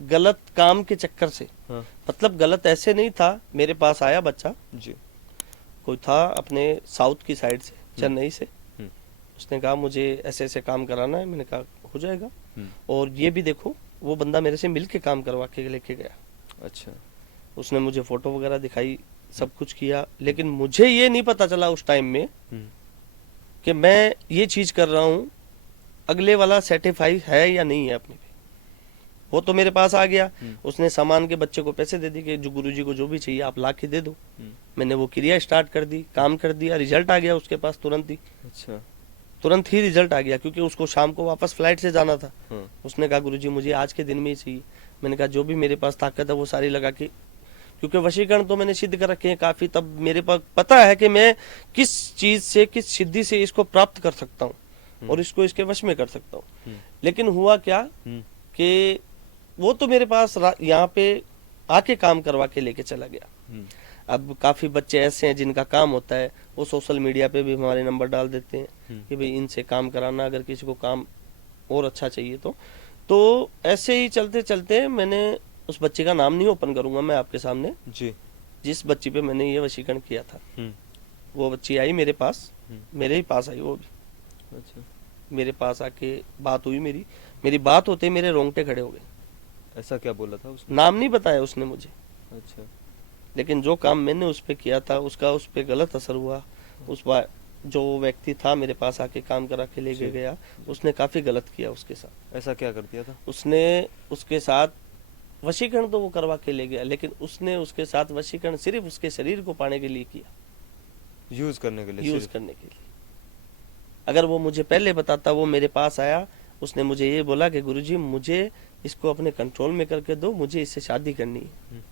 गलत काम के चक्कर से, हाँ। मतलब गलत ऐसे नहीं था, मेरे पास आया बच्चा जी। कोई था अपने साउथ की साइड से, चेन्नई से, उसने कहा मुझे ऐसे ऐसे काम कराना है, मैंने कहा हो जाएगा, और ये भी देखो वो बंदा मेरे से मिल के काम करवा के लेके गया। अच्छा, उसने मुझे फोटो वगैरह दिखाई, सब कुछ किया, लेकिन मुझे ये नहीं पता चला उस टाइम में कि मैं ये चीज कर रहा हूँ, अगले वाला सेटिस्फाई है या नहीं है अपने पे। वो तो मेरे पास आ गया, उसने सामान के बच्चे को पैसे दे दिए कि जो गुरुजी को जो भी चाहिए आप ला के दे दो। मैंने वो क्रिया स्टार्ट कर दी, काम कर दिया, रिजल्ट आ गया उसके पास तुरंत ही। अच्छा, तुरंत ही रिजल्ट आ गया, क्योंकि उसको शाम को वापस फ्लाइट से जाना था। उसने कहा गुरुजी मुझे आज के दिन में ही चाहिए। मैंने कहा जो भी मेरे पास ताकत है वो सारी लगा के, क्योंकि वशीकरण तो मैंने सिद्ध कर रखे हैं काफी, तब मेरे पास पता है कि मैं किस चीज से, किस सिद्धि से इसको प्राप्त कर सकता हूँ और इसको इसके वश में कर सकता हूँ। लेकिन हुआ क्या कि वो तो मेरे पास यहाँ पे आके काम करवा के लेके चला गया। अब काफी बच्चे ऐसे हैं जिनका काम होता है, वो सोशल मीडिया पे भी हमारे नंबर डाल देते हैं कि भाई इनसे काम कराना, अगर किसी को काम और अच्छा चाहिए तो ऐसे ही चलते चलते मैंने उस बच्चे का नाम नहीं ओपन करूंगा मैं आपके सामने जी, जिस बच्ची पे मैंने ये वशीकरण किया था। वो बच्ची आई मेरे पास, मेरे ही पास आई वो भी। अच्छा, मेरे पास आके बात हुई, मेरी बात होते ही मेरे रोंगटे खड़े हो गए। ऐसा क्या बोला था उसने? नाम नहीं बताया उसने मुझे। अच्छा, लेकिन जो काम मैंने उस पे किया था उसका उस पे गलत असर हुआ। उस बार जो व्यक्ति था मेरे पास आके काम करा के ले गया, उसने काफी गलत किया उसके साथ। ऐसा क्या कर दिया था? उसने उसके साथ वशीकरण तो वो करवा के ले गया, लेकिन उसने उसके साथ वशीकरण सिर्फ उसके शरीर को पाने के लिए किया, यूज करने के लिए, यूज सिर्फ? करने के लिए। अगर वो मुझे पहले बताता, वो मेरे पास आया, उसने मुझे ये बोला कि गुरुजी मुझे इसको अपने कंट्रोल में करके दो, मुझे इससे शादी करनी है।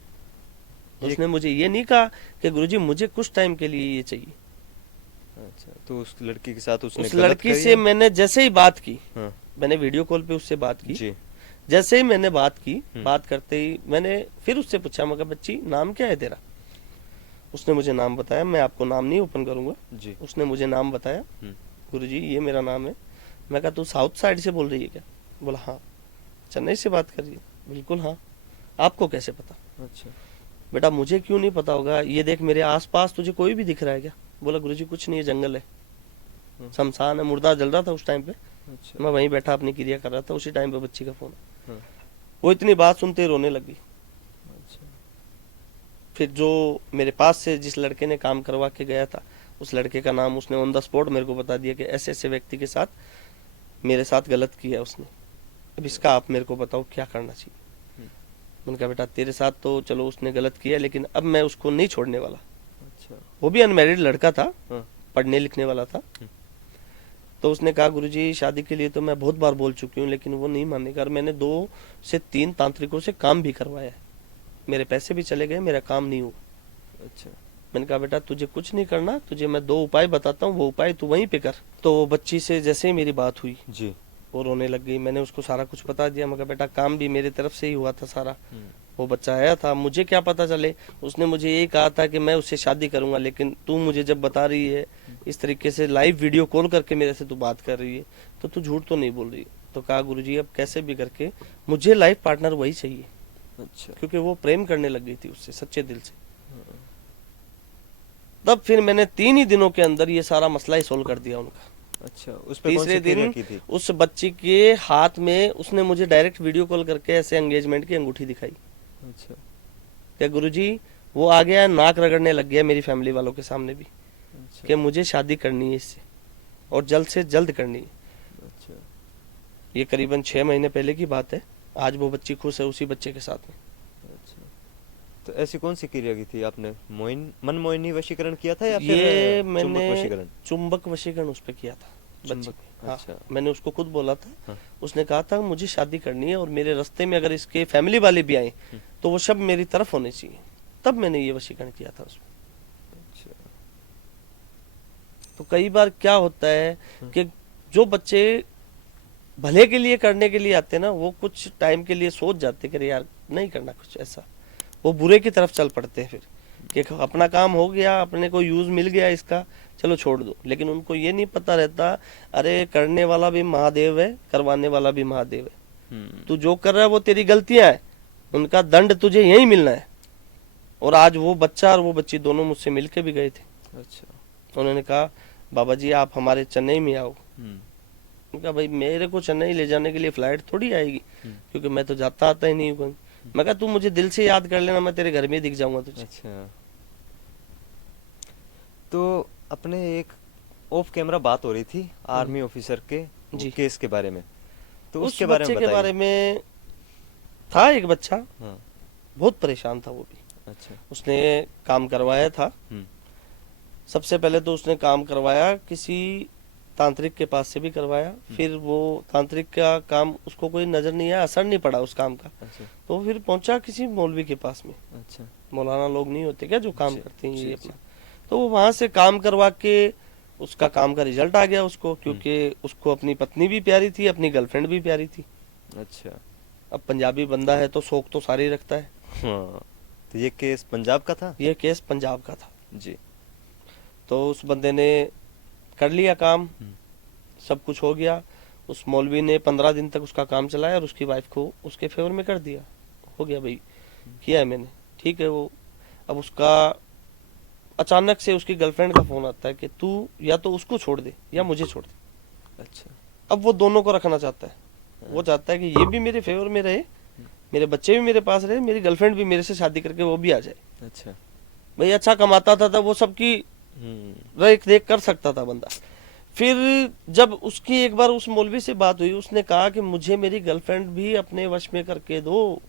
उसने मुझे ये नहीं कहा कि गुरुजी मुझे कुछ टाइम के लिए ये चाहिए, अच्छा, तो उस लड़की के साथ उसने उस गलत लड़की करी से है? मैंने जैसे ही बात की, हाँ मैंने वीडियो कॉल पे उससे बात की, जी। जैसे ही मैंने बात की, बात करते ही मैंने फिर उससे पूछा, मैं कहा बच्ची नाम क्या है तेरा? उसने मुझे नाम बताया, मैं आपको नाम नहीं ओपन करूंगा। जी। उसने मुझे नाम बताया, गुरुजी ये मेरा नाम है। मैं कहा तू साउथ साइड से बोल रही है क्या? बोला हाँ। चेन्नई से बात कर रही है? बिल्कुल हाँ। आपको कैसे पता? अच्छा। बेटा मुझे क्यों नहीं पता होगा, ये देख मेरे आसपास तुझे कोई भी दिख रहा है क्या? बोला गुरुजी कुछ नहीं है, जंगल है, शमशान है, मुर्दा जल रहा था उस टाइम पे, अच्छा। मैं वहीं बैठा अपनी क्रिया कर रहा था, उसी टाइम पे बच्ची का फोन। हाँ। वो इतनी बात सुनते ही रोने लगी। अच्छा। फिर जो मेरे पास से जिस लड़के ने काम करवा के गया था, उस लड़के का नाम उसने ऑन द स्पॉट मेरे को बता दिया कि ऐसे ऐसे व्यक्ति के साथ मेरे साथ गलत किया उसने, अब इसका आप मेरे को बताओ क्या करना चाहिए। मैंने कहा बेटा तेरे साथ तो चलो उसने गलत किया, लेकिन अब मैं उसको नहीं छोड़ने वाला। अच्छा। वो भी अनमैरिड लड़का था, हाँ। पढ़ने लिखने वाला था। तो उसने कहा गुरुजी शादी के लिए तो मैं बहुत बार बोल चुकी हूँ, लेकिन वो नहीं मानेगा, और मैंने 2 से 3 तांत्रिकों से काम भी करवाया है, मेरे पैसे भी चले गए, मेरा काम नहीं हुआ। अच्छा। मैंने कहा बेटा तुझे कुछ नहीं करना, तुझे मैं 2 उपाय बताता हूँ, वो उपाय तू वहीं पे कर। तो वो बच्ची से जैसे ही मेरी बात हुई, जी। वो रोने लग गई। मैंने उसको सारा कुछ बता दिया। मैं कहा बेटा काम भी मेरी तरफ से ही हुआ था सारा, वो बच्चा आया था, मुझे क्या पता चले, उसने मुझे ये कहा था कि मैं उससे शादी करूंगा, लेकिन तू मुझे जब बता रही है इस तरीके से लाइव वीडियो कॉल करके मेरे से तू बात कर रही है, तो तू झूठ तो नहीं बोल रही है। तो कहा गुरुजी अब कैसे भी करके मुझे लाइफ पार्टनर वही चाहिए, अच्छा। क्योंकि वो प्रेम करने लग गई थी उससे सच्चे दिल से। तब फिर मैंने 3 ही दिनों के अंदर ये सारा मसला ही सोल्व कर दिया उनका। अच्छा, उस पे कौन तीसरे सी क्रिया दिन की थी? उस बच्ची के हाथ में उसने मुझे डायरेक्ट वीडियो कॉल करके ऐसे एंगेजमेंट की अंगूठी दिखाई। अच्छा। क्या गुरुजी वो आ गया, नाक रगड़ने लग गया मेरी फैमिली वालों के सामने भी, अच्छा। कि मुझे शादी करनी है इससे, और जल्द से जल्द करनी है। अच्छा। ये करीबन 6 महीने पहले की बात है। आज वो बच्ची खुश है उसी बच्चे के साथ में। अच्छा, तो ऐसी कौन सी क्रिया की थी आपने? मन मोहिनी वशीकरण किया था या फिर ये चुंबक मैंने वशीकरण? चुंबक वशीकरण उस पे किया था बच्ची चुंबक, पे। हाँ, अच्छा। मैंने उसको खुद बोला था। हाँ। उसने कहा था मुझे शादी करनी है, और मेरे रास्ते में अगर इसके फैमिली वाले भी आए तो वो सब मेरी तरफ होने चाहिए। तब मैंने ये वशीकरण किया था उसमें। अच्छा। तो कई बार क्या होता है कि जो बच्चे भले के लिए करने के लिए आते हैं ना, वो कुछ टाइम के लिए सोच जाते कि अरे यार नहीं करना कुछ ऐसा, वो बुरे की तरफ चल पड़ते हैं फिर, कि अपना काम हो गया, अपने को यूज मिल गया इसका, चलो छोड़ दो। लेकिन उनको ये नहीं पता रहता, अरे करने वाला भी महादेव है, करवाने वाला भी महादेव है। तू जो कर रहा है वो तेरी गलतियां है, उनका दंड तुझे यही मिलना है। और आज वो बच्चा और वो बच्ची दोनों मुझसे मिलके भी गए थे। अच्छा। उन्होंने कहा बाबा जी आप हमारे चेन्नई में आओ। कहा भाई मेरे को चेन्नई ले जाने के लिए फ्लाइट थोड़ी आएगी, क्योंकि मैं तो जाता आता ही नहीं हूँ। मैं कहा तू मुझे दिल से याद कर लेना, मैं तेरे घर में दिख जाऊंगा तुझे। अच्छा, तो अपने एक ऑफ कैमरा बात हो रही थी आर्मी ऑफिसर के जी। केस के बारे में, तो उस उसके बारे बच्चे में के बताइए। बारे में था एक बच्चा, हाँ। बहुत परेशान था वो भी। अच्छा। उसने काम करवाया था। सबसे पहले तो उसने काम करवाया किसी तांत्रिक के पास से भी करवाया, फिर वो तांत्रिक का काम उसको कोई नजर नहीं आया, असर नहीं पड़ा उस काम का। अच्छा। तो फिर पहुंचा किसी मौलवी के पास में। अच्छा। मौलाना लोग नहीं होते क्या जो काम जी, करते हैं जी, ये जी। अपना। तो वो वहां से काम करवा के उसका काम का रिजल्ट आ गया उसको, क्योंकि उसको अपनी पत्नी भी प्यारी थी, अपनी गर्लफ्रेंड भी प्यारी थी। अच्छा। अब पंजाबी बंदा है तो शौक तो सारे ही रखता है। हाँ, तो ये केस पंजाब का था? ये केस पंजाब का था जी। तो उस बंदे ने कर लिया काम, सब कुछ हो गया। उस मौलवी ने 15 दिन तक उसका काम चलाया और उसकी वाइफ को उसके फेवर में कर दिया। हो गया भाई, किया है मैंने, ठीक है। वो अब उसका अचानक से उसकी गर्लफ्रेंड का फोन आता है कि तू या तो उसको छोड़ दे या मुझे छोड़ दे। अच्छा। अब वो दोनों को रखना चाहता है। वो चाहता है कि ये भी मेरे फेवर में रहे, मेरे बच्चे भी मेरे पास रहे, मेरी गर्लफ्रेंड भी मेरे से शादी करके वो भी आ जाए। अच्छा। भाई अच्छा कमाता था, वो सबकी देख देख कर सकता था बंदा। फिर जब उसकी एक बार उस मौलवी से बात हुई, उसने कहा कि मुझे मेरी गर्लफ्रेंड भी अपने वश में करके दो,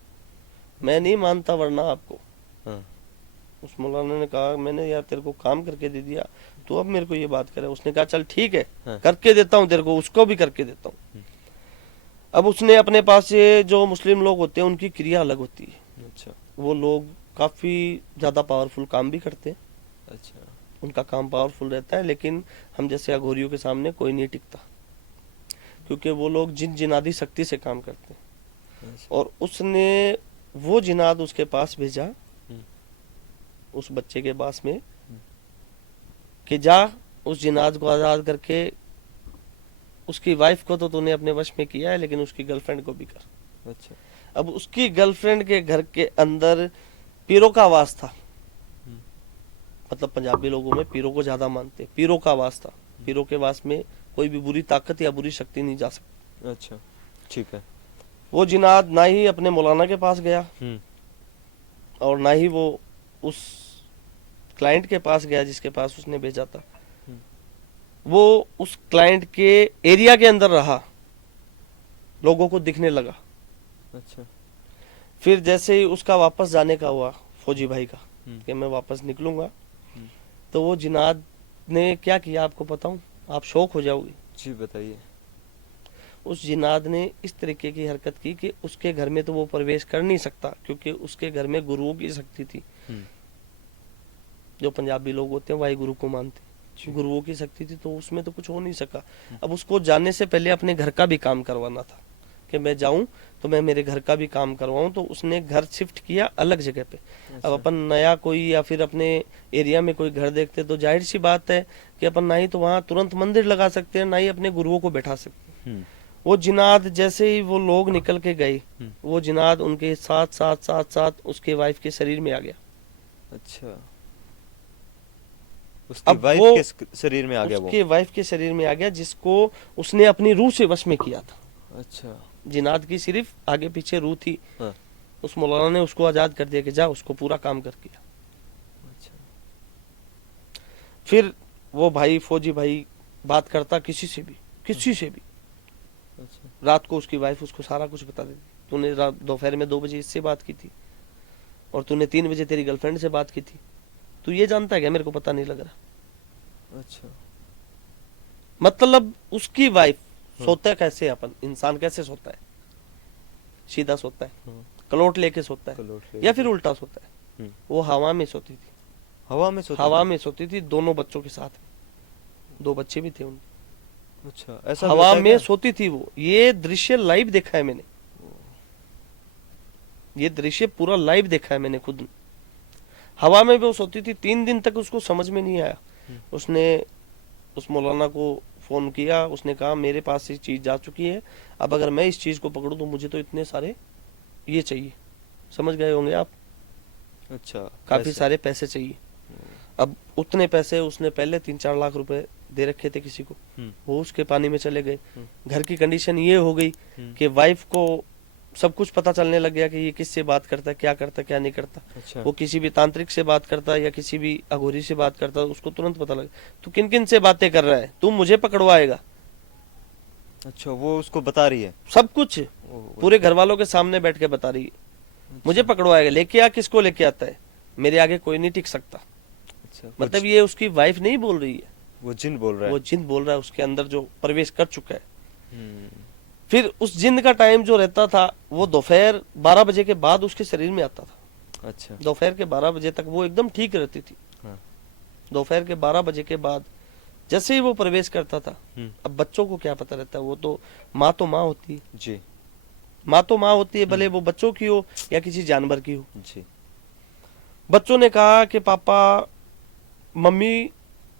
मैं नहीं मानता वरना आपको। हाँ। उस मौलाना ने कहा मैंने यार तेरे को काम करके दे दिया, तो अब मेरे को ये बात करे। उसने कहा चल ठीक है, हाँ। करके देता हूँ तेरे को, उसको भी करके देता हूँ। अब उसने अपने पास से जो मुस्लिम लोग होते हैं उनकी क्रिया अलग होती है। अच्छा। वो लोग काफी ज्यादा पावरफुल काम भी करते हैं। अच्छा। उनका काम पावरफुल रहता है, लेकिन हम जैसे अघोरियों के सामने कोई नहीं टिकता, क्योंकि वो लोग जिन जिनादी शक्ति से काम करते हैं। और उसने वो जिनाद उसके पास भेजा, उस बच्चे के पास में, कि जा उस जिनाद को आजाद करके उसकी वाइफ को तो तूने अपने वश में किया है, लेकिन उसकी गर्लफ्रेंड को भी कर। अच्छा। अब उसकी गर्लफ्रेंड के घर के अंदर पीरों का वास था, मतलब पंजाबी लोगों में पीरों को ज्यादा मानते हैं, पीरों का वास था। पीरों के वास में कोई भी बुरी ताकत या बुरी शक्ति नहीं जा सकती। अच्छा, ठीक है। वो जिनाद ना ही अपने मौलाना के पास गया और ना ही वो उस क्लाइंट के पास गया जिसके पास उसने भेजा था। वो उस क्लाइंट के एरिया के अंदर रहा, लोगों को दिखने लगा। अच्छा। फिर जैसे ही उसका वापस जाने का हुआ फौजी भाई का, कि मैं वापस निकलूंगा, तो वो जिनाद ने क्या किया आपको बताऊं, आप शौक हो जाओगे। जी बताइए। उस जिनाद ने इस तरीके की हरकत की कि उसके घर में तो वो प्रवेश कर नहीं सकता, क्योंकि उसके घर में गुरुओं की शक्ति थी। जो पंजाबी लोग होते हैं वाहिगुरु को मानते, गुरुओं की शक्ति थी, तो उसमें तो कुछ हो नहीं सका। अब उसको जाने से पहले अपने घर का भी काम करवाना था, कि मैं जाऊं तो मैं मेरे घर का भी काम करवाऊं। तो उसने घर शिफ्ट किया अलग जगह पे। अब अपन नया कोई या फिर अपने एरिया में कोई घर देखते तो जाहिर सी बात है कि अपन ना ही तो वहां तुरंत मंदिर लगा सकते हैं, ना ही अपने गुरुओं को बैठा सकते हैं। वो जिनाद जैसे ही वो लोग निकल के गए, वो जिनाद उनके साथ साथ साथ साथ उसके वाइफ के शरीर में आ गया। अच्छा, उसकी वाइफ के शरीर में आ गया, उसके वाइफ के शरीर में आ गया, जिसको उसने अपनी रूह से वश में किया था। अच्छा। जिनाद की सिर्फ आगे पीछे रूह थी। हाँ। उस मौलाना ने उसको आजाद कर दिया कि जा उसको पूरा काम कर किया। अच्छा। फिर वो भाई फौजी भाई बात करता किसी से भी, किसी से भी। अच्छा। रात को उसकी वाइफ उसको सारा कुछ बता देती, तूने दोपहर में 2 बजे इससे बात की थी और तूने 3 बजे तेरी गर्लफ्रेंड से बात की थी, तू ये जानता है क्या, मेरे को पता नहीं लग रहा। अच्छा। मतलब उसकी वाइफ सोता है कैसे, अपन इंसान कैसे सोता है, सीधा सोता है, कलोट लेके सोता है या फिर उल्टा सोता है। वो हवा में सोती थी, हवा में सोती हवा में सोती थी, दोनों बच्चों के साथ, 2 बच्चे भी थे उनके। अच्छा, ऐसा हवा में सोती थी वो। ये दृश्य लाइव देखा है मैंने, ये दृश्य पूरा लाइव देखा है मैंने खुद। हवा में भी वो सोती थी। 3 दिन तक उसको समझ में नहीं आया। उसने उस मौलाना को फोन किया, उसने कहा मेरे पास ये चीज जा चुकी है, अब अगर मैं इस चीज को पकड़ूं तो मुझे तो इतने सारे ये चाहिए, समझ गए होंगे आप। अच्छा, काफी सारे पैसे चाहिए। अब उतने पैसे उसने पहले 3-4 लाख रुपए दे रखे थे किसी को, वो उसके पानी में चले गए। घर की कंडीशन ये हो गई कि वाइफ को सब कुछ पता चलने लग गया कि ये किससे बात करता है, क्या करता है, क्या नहीं करता। अच्छा। वो किसी भी तांत्रिक से बात करता है या किसी भी अघोरी से बात करता है, उसको तुरंत पता लगा तू किन किन से बातें कर रहा है, तू मुझे पकड़वाएगा। अच्छा, वो उसको बता रही है सब कुछ, पूरे घर वालों के सामने बैठ के बता रही है। मुझे पकड़वाएगा, लेके आ, किसको लेके आता है, मेरे आगे कोई नहीं टिक सकता। अच्छा, मतलब ये उसकी वाइफ नहीं बोल रही है, वो जिन बोल रहा है, वो जिन बोल रहा है, उसके अंदर जो प्रवेश कर चुका है। फिर उस जिन का टाइम जो रहता था वो दोपहर 12 बजे के बाद उसके शरीर में आता था। अच्छा। दोपहर के 12 बजे तक वो एकदम ठीक रहती थी। हाँ। दोपहर के 12 बजे के बाद जैसे ही वो प्रवेश करता था, अब बच्चों को क्या पता रहता है, वो तो माँ होती है जी, माँ तो माँ होती है, भले वो बच्चों की हो या किसी जानवर की हो जी। बच्चों ने कहा कि पापा मम्मी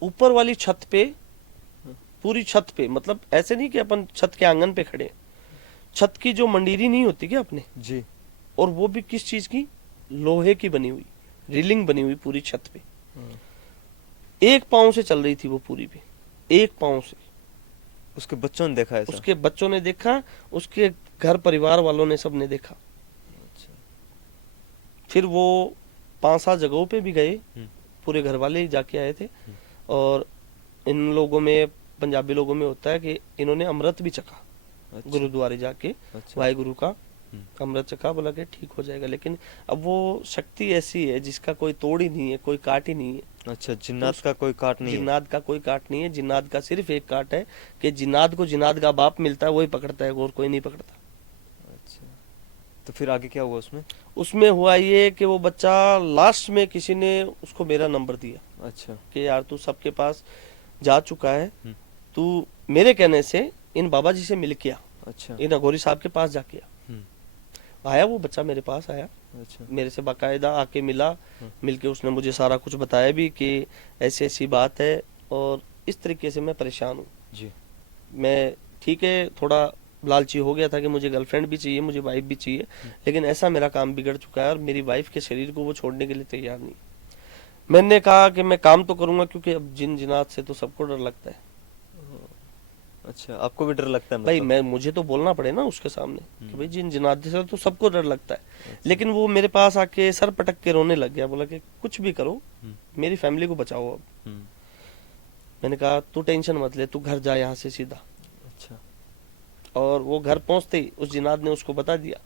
ऊपर वाली छत पे, पूरी छत पे, मतलब ऐसे नहीं कि अपन छत के आंगन पे खड़े, छत की जो मंडीरी नहीं होती क्या अपने जी, और वो भी किस चीज की, लोहे की बनी हुई, रीलिंग बनी हुई पूरी छत पे। एक पांव से चल रही थी वो पूरी पे, एक पांव से। उसके बच्चों ने देखा ऐसा? उसके बच्चों ने देखा, उसके घर परिवार वालों ने सबने देखा। अच्छा। फिर वो 5-7 जगहों पे भी गए, पूरे घर वाले ही जाके आए थे। और इन लोगों में, पंजाबी लोगों में होता है कि इन्होंने अमृत भी चखा। अच्छा। गुरुद्वारे जाके वाहिगुरु का अमृत चखा, बोला कि ठीक हो जाएगा। लेकिन अब वो शक्ति ऐसी है जिसका कोई तोड़ ही नहीं है, कोई काट ही नहीं है। अच्छा, जिन्नात का कोई काट नहीं है? जिन्नात का कोई काट नहीं है। जिन्नात का सिर्फ एक काट है कि जिन्नात को जिन्नात का बाप मिलता है, वही पकड़ता है, और कोई नहीं पकड़ता। अच्छा, तो फिर आगे क्या हुआ उसमें? उसमें हुआ ये कि वो बच्चा लास्ट में किसी ने उसको मेरा नंबर दिया। अच्छा। कि यार तू सबके पास जा चुका है, हम्म। तू मेरे कहने से इन बाबा जी से मिल के आ, अच्छा। इन अघोरी साहब के पास जाके आ। हम्म। आया वो बच्चा मेरे पास आया, अच्छा। मेरे से बाकायदा आके मिला, मिलके उसने मुझे सारा कुछ बताया भी कि ऐसी ऐसी बात है और इस तरीके से मैं परेशान हूँ। जी। मैं ठीक है थोड़ा लालची हो गया था कि मुझे गर्लफ्रेंड भी चाहिए, मुझे वाइफ भी चाहिए, लेकिन ऐसा मेरा काम बिगड़ चुका है और मेरी वाइफ के शरीर को वो छोड़ने के लिए तैयार नहीं। मैंने कहा कि मैं काम तो करूंगा, क्योंकि अब जिन जिनात से तो सबको डर लगता है अच्छा, आपको भी डर लगता है भाई। मतलब? मैं मुझे तो बोलना पड़े ना उसके सामने कि भाई जिन जिनात से तो सबको डर लगता है। लेकिन वो मेरे पास आके सर पटक के रोने लग गया, बोला कि कुछ भी करो मेरी फैमिली को बचाओ अब। मैंने कहा तू टेंशन मत ले, तू घर जा यहाँ से सीधा। अच्छा। और और वो घर पहुंचते ही उस जिनात ने उसको बता दिया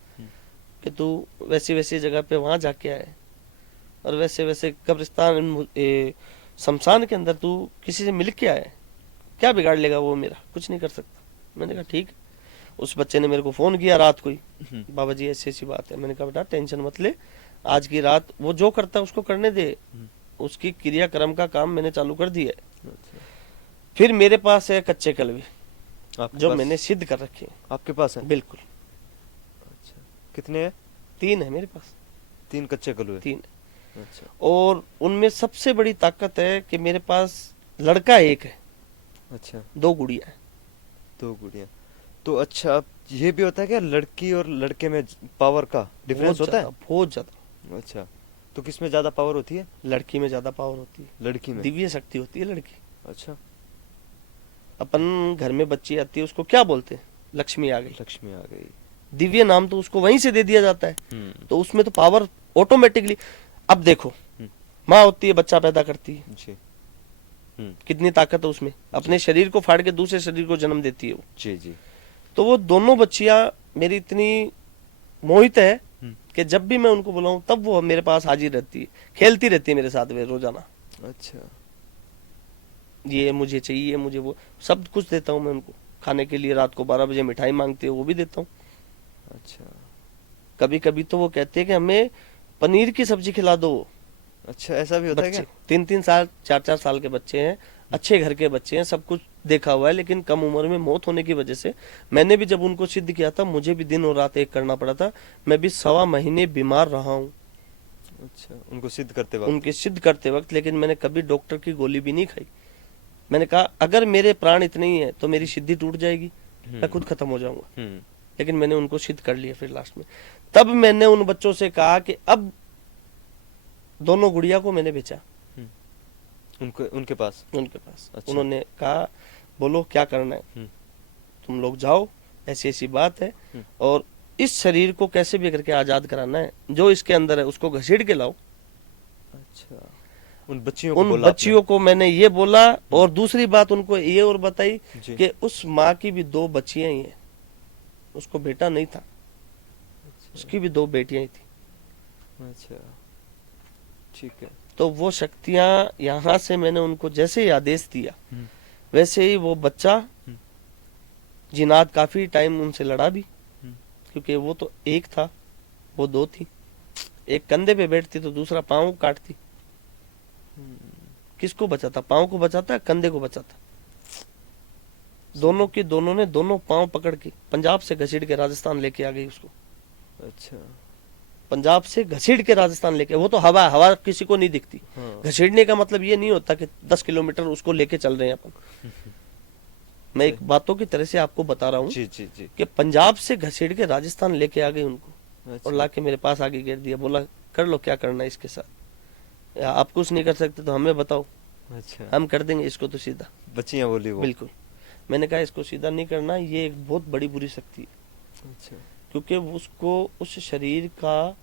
कि तू वैसी वैसी जगह पे वहां जाके आए और वैसे वैसे कब्रिस्तान शमशान के अंदर तू किसी से मिल के आए, क्या बिगाड़ लेगा वो मेरा, कुछ नहीं कर सकता। मैंने कहा ठीक। उस बच्चे ने मेरे को फोन किया रात को ही, बाबा जी ऐसी ऐसी बात है। मैंने कहा बेटा टेंशन मत ले, आज की रात वो जो करता है उसको करने दे, उसकी क्रियाक्रम का काम मैंने चालू कर दिया है। अच्छा। फिर मेरे पास है कच्चे कलवे आपके जो पास? मैंने सिद्ध कर रखे हैं। आपके पास है? बिल्कुल। अच्छा, कितने हैं? 3 है मेरे पास, 3 कच्चे कलुए? 3। अच्छा। और उनमें सबसे बड़ी ताकत है कि मेरे पास लड़का एक है, अच्छा, 2 गुड़िया है। 2 गुड़िया। तो अच्छा, ये भी होता है क्या लड़की और लड़के में पावर का डिफरेंस होता है? बहुत ज्यादा। अच्छा, तो किसमें ज्यादा पावर होती है? लड़की में ज्यादा पावर होती है, लड़की में? दिव्य शक्ति होती है लड़की। अच्छा। अपन घर में बच्ची आती है उसको क्या बोलते हैं, लक्ष्मी आ गई। लक्ष्मी आ गई। दिव्य नाम तो उसको वहीं से दे दिया जाता है, तो उसमें तो पावर ऑटोमेटिकली। अब देखो माँ होती है, बच्चा पैदा करती है, जी। कितनी ताकत है उसमें, अपने शरीर को फाड़ के दूसरे शरीर को जन्म देती है वो। जी जी। तो वो दोनों बच्चियां मेरी इतनी मोहित है कि जब भी मैं उनको बुलाऊं तब वो मेरे पास हाजिर रहती है, खेलती रहती है मेरे साथ में रोजाना। अच्छा। ये मुझे चाहिए, मुझे वो, सब कुछ देता हूँ मैं उनको खाने के लिए। रात को 12 बजे मिठाई मांगती है वो भी देता हूँ। अच्छा। कभी कभी तो वो कहते हैं कि हमें पनीर की सब्जी खिला दो। अच्छा, ऐसा भी होता है क्या? बच्चे 3-3 साल 4-4 साल के बच्चे हैं, अच्छे घर के बच्चे हैं, सब कुछ देखा हुआ है, लेकिन कम उम्र में मौत होने की वजह से मैंने भी जब उनको सिद्ध किया था, मुझे भी दिन और रात एक करना पड़ा था। मैं भी 1.25 महीने बीमार रहा हूँ अच्छा, उनको सिद्ध करते वक्त? उनके सिद्ध करते वक्त, लेकिन मैंने कभी डॉक्टर की गोली भी नहीं खाई। मैंने कहा अगर मेरे प्राण इतने ही है तो मेरी सिद्धि टूट जाएगी, मैं खुद खत्म हो जाऊंगा। लेकिन मैंने उनको सिद्ध कर लिया फिर लास्ट में। तब मैंने उन बच्चों से कहा कि अब दोनों गुड़िया को मैंने बेचा उनके पास? अच्छा। उन्होंने कहा बोलो क्या करना है, तुम लोग जाओ, ऐसी ऐसी बात है और इस शरीर को कैसे भी करके आजाद कराना है, जो इसके अंदर है उसको घसीट के लाओ। अच्छा, उन बच्चियों को मैंने ये बोला। और दूसरी बात उनको ये और बताई कि उस माँ की भी 2 बच्चियां ही हैं, उसको बेटा नहीं था। अच्छा। उसकी भी 2 बेटियां ही थी। अच्छा, ठीक है। तो वो शक्तियां यहाँ से मैंने उनको जैसे ही आदेश दिया वैसे ही वो बच्चा जिनात काफी टाइम उनसे लड़ा भी, क्योंकि वो तो एक था, वो 2 थी। एक कंधे पे बैठती तो दूसरा पाँव काटती। किसको बचाता, पाँव को बचाता, कंधे को बचाता। दोनों ने दोनों पाँव पकड़ के पंजाब से घसीट के राजस्थान लेके आ गई उसको। अच्छा, पंजाब से घसीट के राजस्थान लेके, वो तो हवा किसी को नहीं दिखती। घसीटने का मतलब ये नहीं होता कि 10 किलोमीटर उसको लेके चल रहे हैं अपन। मैं एक बातों की तरह से आपको बता रहा हूँ कि पंजाब से घसीट के राजस्थान लेके आ गई उनको। अच्छा। और लाके मेरे पास आगे गिर दिया, बोला कर लो क्या करना है इसके साथ, आप कुछ नहीं कर सकते तो हमें बताओ। अच्छा। हम कर देंगे इसको तो सीधा। बच्चियां बोली वो? बिल्कुल। मैंने कहा इसको सीधा नहीं करना, ये एक बहुत बड़ी बुरी शक्ति है। अच्छा। क्योंकि उसको उस शरीर का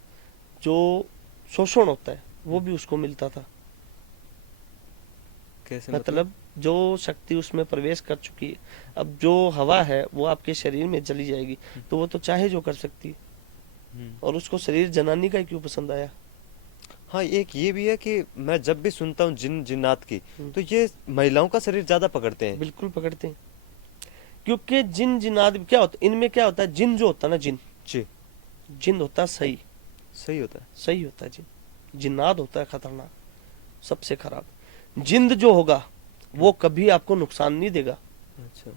जो शोषण होता है वो भी उसको मिलता था। कैसे मतलब जो शक्ति उसमें प्रवेश कर चुकी है, अब जो हवा है वो आपके शरीर में चली जाएगी तो वो तो चाहे जो कर सकती है। और उसको शरीर जनानी का क्यों पसंद आया। हाँ, एक ये भी है कि मैं जब भी सुनता हूँ जिन्नात की, तो ये महिलाओं का शरीर ज्यादा पकड़ते हैं। बिल्कुल पकड़ते हैं, क्योंकि जिन्नात क्या होता है, इनमें क्या होता है, जिन जो होता है ना, जिन होता है सही होता है जिन्नात होता है खतरनाक, सबसे खराब। जिंद जो होगा वो कभी आपको नुकसान नहीं देगा। अच्छा।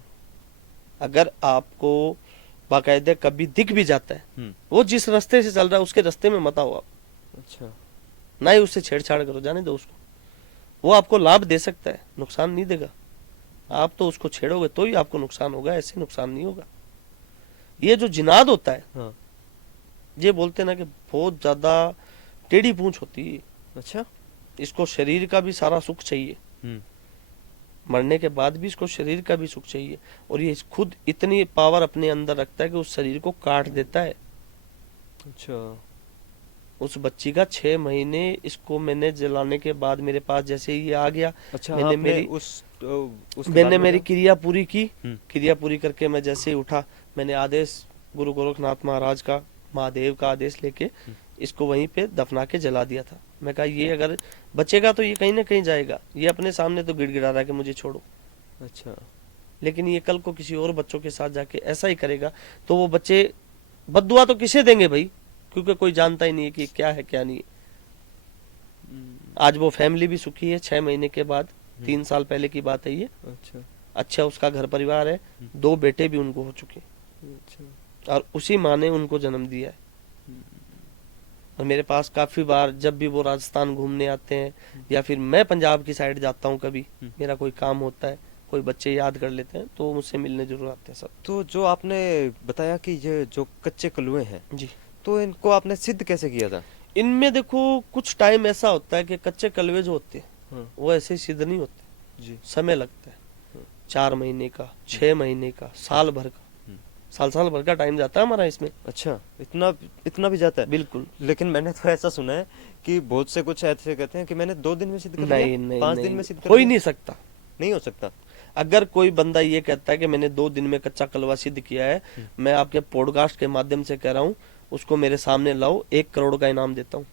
अगर आपको बाकायदे कभी दिख भी जाता है वो जिस रास्ते से चल रहा है उसके रास्ते में मत आओ आप। अच्छा। ना ही उससे छेड़छाड़ करो, जाने दो उसको। वो आपको लाभ दे सकता है, नुकसान नहीं देगा। आप तो उसको छेड़ोगे तो ही आपको नुकसान होगा, ऐसे नुकसान नहीं होगा। ये जो जिनाद होता है, हाँ। ये बोलते हैं ना कि बहुत ज्यादा टेढ़ी पूंछ होती है। अच्छा। इसको शरीर का भी सारा सुख चाहिए, मरने के बाद भी इसको शरीर का भी सुख चाहिए। और ये खुद इतनी पावर अपने अंदर रखता है कि उस शरीर को काट देता है। अच्छा। उस बच्ची का 6 महीने इसको मैंने जलाने के बाद मेरे पास जैसे ही ये आ गया, अच्छा, मैंने आपने मेरी उसके मैंने बारे में मेरी क्या? क्रिया पूरी की। हम्म। क्रिया पूरी करके मैं जैसे ही उठा, मैंने आदेश गुरु गोरखनाथ महाराज का, महादेव का आदेश लेके इसको वहीं पे दफना के जला दिया था। मैं कहा ये अगर बचेगा तो ये कहीं ना कहीं जाएगा। ये अपने सामने तो गिड़गिड़ा रहा है कि मुझे छोड़ो, अच्छा। लेकिन ये कल को किसी और बच्चों के साथ जाके ऐसा ही करेगा तो वो बच्चे बद्दुआ तो किसे देंगे भाई, क्योंकि कोई जानता ही नहीं है कि क्या है क्या नहीं है। आज वो फैमिली भी सुखी है 6 महीने के बाद, 3 साल पहले की बात है ये। अच्छा। अच्छा उसका घर परिवार है, 2 बेटे भी उनको हो चुके, अच्छा। और उसी माँ ने उनको जन्म दिया है। और मेरे पास काफी बार जब भी वो राजस्थान घूमने आते हैं या फिर मैं पंजाब की साइड जाता हूँ, कभी मेरा कोई काम होता है, कोई बच्चे याद कर लेते हैं तो वो मुझसे मिलने जरूर आते हैं सब। तो जो आपने बताया कि ये जो कच्चे कलुए हैं, जी, तो इनको आपने सिद्ध कैसे किया था? इनमें देखो कुछ टाइम ऐसा होता है कि कच्चे कलवे जो होते हैं हाँ। वो ऐसे ही सिद्ध नहीं होते, जी। समय लगता है। 4 महीने का, 6 महीने का, साल भर का, साल भर का टाइम जाता है हमारा इसमें। अच्छा, इतना इतना भी जाता है? बिल्कुल। लेकिन मैंने तो ऐसा सुना है कि बहुत से कुछ ऐसे कहते हैं कि मैंने 2 दिन में सिद्ध कर नहीं लिया, नहीं 5 नहीं, दिन में सिद्ध कर हो ही लिया। नहीं सकता। नहीं हो सकता। अगर कोई बंदा ये कहता है कि मैंने 2 दिन में कच्चा कलवा सिद्ध किया है, मैं आपके पॉडकास्ट के माध्यम से कह रहा हूँ, उसको मेरे सामने लाओ, 1 करोड़ का इनाम देता हूँ।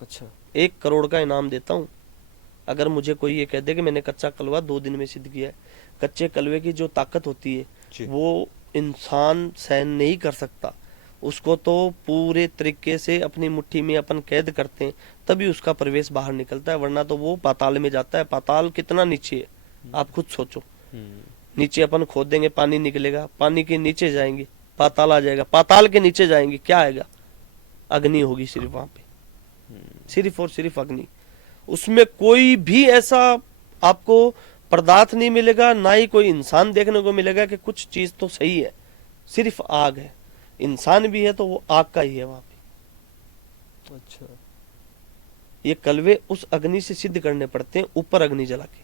अच्छा। 1 करोड़ का इनाम देता हूँ अगर मुझे कोई ये कह दे कि मैंने कच्चा कलवा 2 दिन में सिद्ध किया है। कच्चे कलवे की जो ताकत होती है वो इंसान सहन नहीं कर सकता। उसको तो पूरे तरीके से अपनी मुट्ठी में अपन कैद करते हैं तभी उसका प्रवेश बाहर निकलता है, वरना तो वो पाताल में जाता है। पाताल कितना नीचे है आप खुद सोचो। नीचे अपन खोद देंगे, पानी निकलेगा, पानी के नीचे जाएंगे, पाताल आ जाएगा, पाताल के नीचे जाएंगे, क्या आएगा? अग्नि होगी सिर्फ वहां पे, सिर्फ और सिर्फ अग्नि। उसमें कोई भी ऐसा आपको पदार्थ नहीं मिलेगा, ना ही कोई इंसान देखने को मिलेगा कि कुछ चीज तो सही है, सिर्फ आग है। इंसान भी है तो वो आग का ही है वहां पे। अच्छा। ये कलवे उस अग्नि से सिद्ध करने पड़ते हैं, ऊपर अग्नि जला के।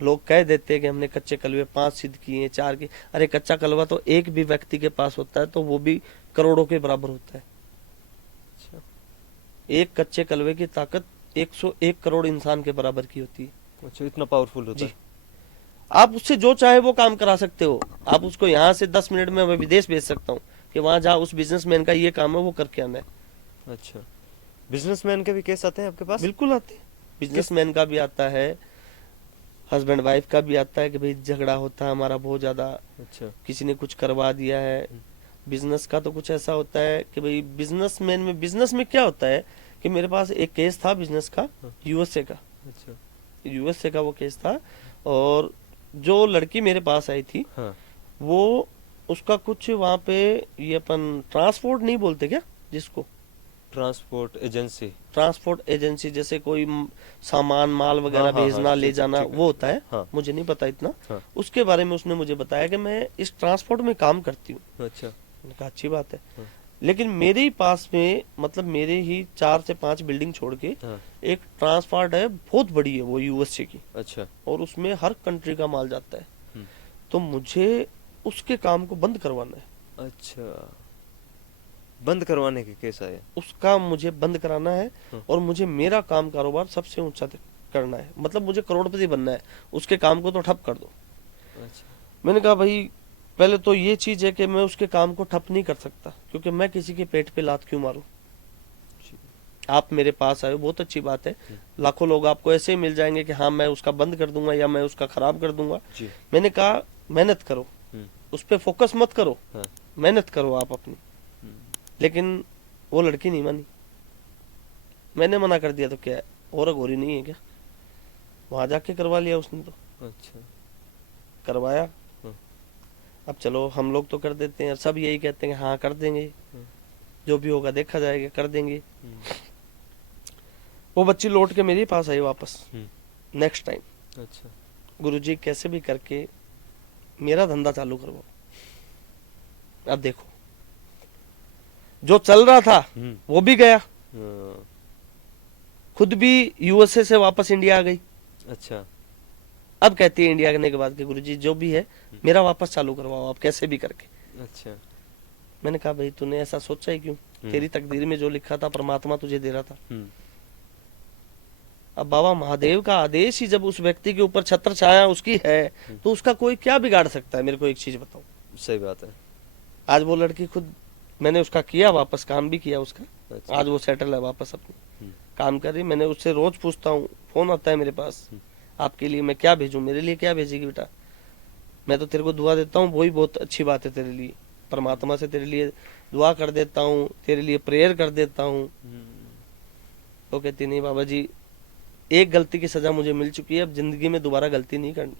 लोग कह देते हैं कि हमने कच्चे कलवे 5 सिद्ध किए, 4 किए। अरे कच्चा कलवा तो एक भी व्यक्ति के पास होता है तो वो भी करोड़ों के बराबर होता है। अच्छा। एक कच्चे कलवे की ताकत 101 करोड़ इंसान के बराबर की होती है। अच्छा, इतना पावरफुल होता है? आप उससे जो चाहे वो काम करा सकते हो। आप उसको यहाँ से 10 मिनट में मैं विदेश भेज सकता हूँ कि वहां जा, उस बिजनेसमैन का ये काम है, वो करके आना है। अच्छा, बिजनेसमैन के भी केस आते हैं आपके पास? बिल्कुल आते हैं। बिजनेसमैन का भी आता है, हस्बैंड वाइफ का भी आता है कि भाई झगड़ा होता है हमारा बहुत ज्यादा, अच्छा। किसी ने कुछ करवा दिया है। बिजनेस का तो कुछ ऐसा होता है कि भाई बिजनेस में क्या होता है कि मेरे पास एक केस था बिजनेस का, यूएसए का। अच्छा। यूएसए का वो केस था, और जो लड़की मेरे पास आई थी, हाँ। वो उसका कुछ वहाँ पे, ये अपन ट्रांसपोर्ट नहीं बोलते क्या जिसको, ट्रांसपोर्ट एजेंसी, जैसे कोई सामान माल वगैरह हाँ, हाँ, भेजना हाँ, ले ठीक है, जाना, ठीक है, वो होता है। हाँ। मुझे नहीं पता इतना। हाँ। उसके बारे में उसने मुझे बताया कि मैं इस ट्रांसपोर्ट में काम करती हूँ। अच्छा। मैंने कहा अच्छी बात है। हाँ। लेकिन मेरे ही पास में, मतलब मेरे ही 4 से 5 बिल्डिंग छोड़ के हाँ। एक ट्रांसपोर्ट है, बहुत बड़ी है वो, यूएसए की। अच्छा। और उसमें हर कंट्री का माल जाता है। तो मुझे उसके काम को बंद करवाना है। अच्छा, बंद करवाने के केस आए? उसका मुझे बंद कराना है, और मुझे मेरा काम कारोबार सबसे ऊंचा करना है। मतलब मुझे करोड़पति बनना है, उसके काम को तो ठप कर दो। अच्छा। मैंने कहा भाई पहले तो ये चीज है कि मैं उसके काम को ठप नहीं कर सकता, क्योंकि मैं किसी के पेट पे लात क्यों मारूं। आप मेरे पास आए, बहुत अच्छी बात है। लाखों लोग आपको ऐसे ही मिल जाएंगे कि हाँ मैं उसका बंद कर दूंगा या मैं उसका खराब कर दूंगा। मैंने कहा मेहनत करो, उस पर फोकस मत करो, मेहनत करो आप अपनी। लेकिन वो लड़की नहीं मानी। मैंने मना कर दिया तो क्या है, और अघोरी नहीं है क्या? वहां जाके करवा लिया उसने, तो अच्छा। करवाया। हाँ। अब चलो हम लोग तो कर देते हैं, सब यही कहते हैं हाँ कर देंगे, हाँ। जो भी होगा देखा जाएगा, कर देंगे। हम्म। वो बच्ची लौट के मेरे पास आई वापस हम्म। नेक्स्ट टाइम, अच्छा। गुरुजी कैसे भी करके मेरा धंधा चालू करवाओ। अब देखो, जो चल रहा था वो भी गया, हाँ। खुद भी यूएसए से वापस इंडिया आ गई। अच्छा। अब कहती है इंडिया आने के बाद कि गुरुजी जो भी है मेरा वापस चालू करवाओ आप कैसे भी करके। अच्छा। मैंने कहा भाई तूने ऐसा सोचा ही क्यों? तेरी तकदीर में जो लिखा था परमात्मा तुझे दे रहा था। अब बाबा महादेव का आदेश ही जब उस व्यक्ति के ऊपर छत्र छाया उसकी है तो उसका कोई क्या बिगाड़ सकता है? मेरे को एक चीज बताओ। सही बात है। आज वो लड़की खुद, मैंने उसका किया वापस, काम भी किया उसका। अच्छा। आज वो सेटल है वापस अपनी काम कर रही। मैंने उससे रोज पूछता हूँ, फोन आता है मेरे पास, आपके लिए मैं क्या भेजूं, मेरे लिए क्या भेजेगी बेटा? मैं तो तेरे को दुआ देता हूँ, वही बहुत अच्छी बात है तेरे लिए, परमात्मा से तेरे लिए दुआ कर देता हूँ, तेरे लिए प्रेयर कर देता हूँ। वो कहती नहीं बाबा जी, एक गलती की सजा मुझे मिल चुकी है, अब जिंदगी में दोबारा गलती नहीं करनी।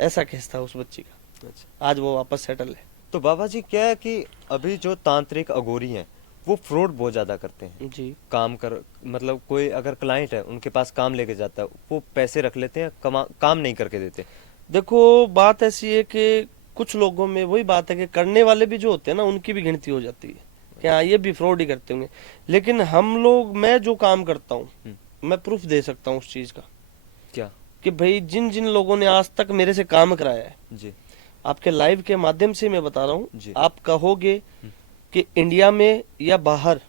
ऐसा केस था उस बच्ची का। अच्छा। आज वो वापस सेटल है। तो बाबा जी क्या है कि अभी जो तांत्रिक अघोरी हैं वो फ्रॉड बहुत ज्यादा करते हैं जी। काम कर, मतलब कोई अगर क्लाइंट है उनके पास काम लेके जाता है, वो पैसे रख लेते हैं, काम नहीं करके देते। देखो बात ऐसी है कि कुछ लोगों में वही बात है कि करने वाले भी जो होते हैं ना उनकी भी गिनती हो जाती है कि हाँ ये भी फ्रॉड ही करते होंगे। लेकिन हम लोग, मैं जो काम करता हूँ मैं प्रूफ दे सकता हूँ उस चीज का। क्या? कि भाई जिन जिन लोगों ने आज तक मेरे से काम कराया है, जी। आपके लाइव के माध्यम से मैं बता रहा जी। हूँ, आप कहोगे कि इंडिया में या बाहर,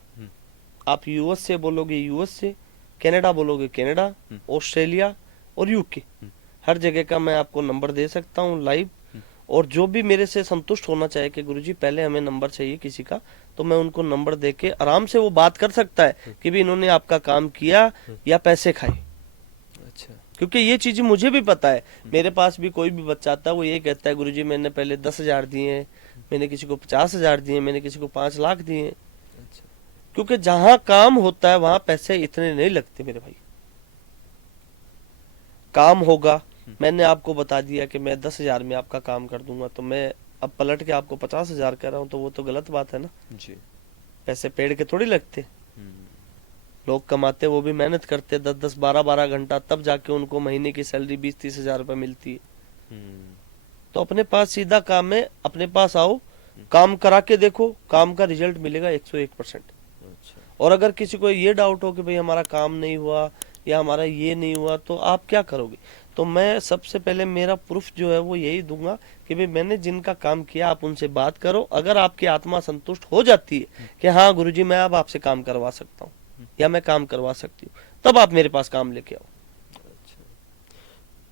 आप यूएस से बोलोगे यूएस से, कनाडा बोलोगे कनाडा, ऑस्ट्रेलिया और यूके, हर जगह का मैं आपको नंबर दे सकता हूँ लाइव। और जो भी मेरे से संतुष्ट होना चाहे कि गुरुजी पहले हमें नंबर चाहिए किसी का, तो मैं उनको नंबर देके आराम से वो बात कर सकता है कि भी इन्होंने आपका काम किया या पैसे खाए। अच्छा। क्योंकि ये चीज मुझे भी पता है। मेरे पास भी कोई भी बच्चा आता है वो ये कहता है गुरुजी मैंने पहले 10,000 दिए हैं, मैंने किसी को 50,000 दिए, मैंने किसी को 5 लाख दिए। अच्छा। क्योंकि जहां काम होता है वहां पैसे इतने नहीं लगते मेरे भाई। काम होगा, मैंने आपको बता दिया कि मैं 10,000 में आपका काम कर दूंगा, तो मैं अब पलट के आपको 50,000 कह रहा हूँ, तो वो तो गलत बात है ना। जी। पैसे पेड़ के थोड़ी लगते। लोग कमाते, वो भी मेहनत करते 10-10 12-12 घंटा, तब जाके उनको महीने की सैलरी 20-30 हजार रुपए मिलती है। तो अपने पास सीधा काम है, अपने पास आओ, काम करा के देखो, काम का रिजल्ट मिलेगा 101%। अच्छा। और अगर किसी को ये डाउट हो कि भाई हमारा काम नहीं हुआ या हमारा ये नहीं हुआ, तो आप क्या करोगे? तो मैं सबसे पहले मेरा प्रूफ जो है वो यही दूंगा कि भाई मैंने जिनका काम किया आप उनसे बात करो। अगर आपकी आत्मा संतुष्ट हो जाती है कि हाँ गुरुजी मैं अब आपसे काम करवा सकता हूँ या मैं काम करवा सकती हूँ, तब आप मेरे पास काम लेके आओ। अच्छा।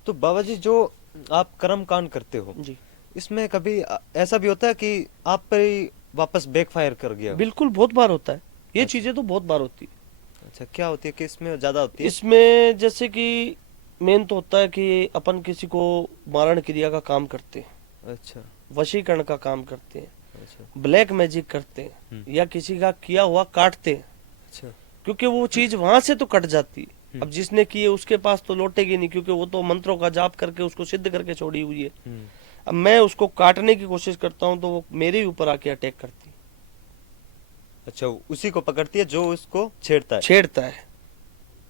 तो बाबा जी जो आप कर्म कांड करते हो जी, इसमें कभी ऐसा भी होता है कि आप पर ही वापस बैकफायर कर गया? बिल्कुल, बहुत बार होता है ये। अच्छा। चीजें तो बहुत बार होती है। अच्छा, क्या होती है कि इसमें ज्यादा होती है? इसमें जैसे कि मेन तो होता है कि अपन किसी को मारण क्रिया का काम करते हैं। अच्छा। वशीकरण का काम करते हैं। अच्छा। ब्लैक मैजिक करते हैं या किसी का किया हुआ काटते हैं। अच्छा। क्योंकि वो चीज वहां से तो कट जाती है। अब जिसने किए उसके पास तो लौटेगी नहीं, क्योंकि वो तो मंत्रों का जाप करके उसको सिद्ध करके छोड़ी हुई है। अब मैं उसको काटने की कोशिश करता हूँ तो वो मेरे ऊपर आके अटैक करती है। अच्छा, उसी को पकड़ती है जो उसको छेड़ता है।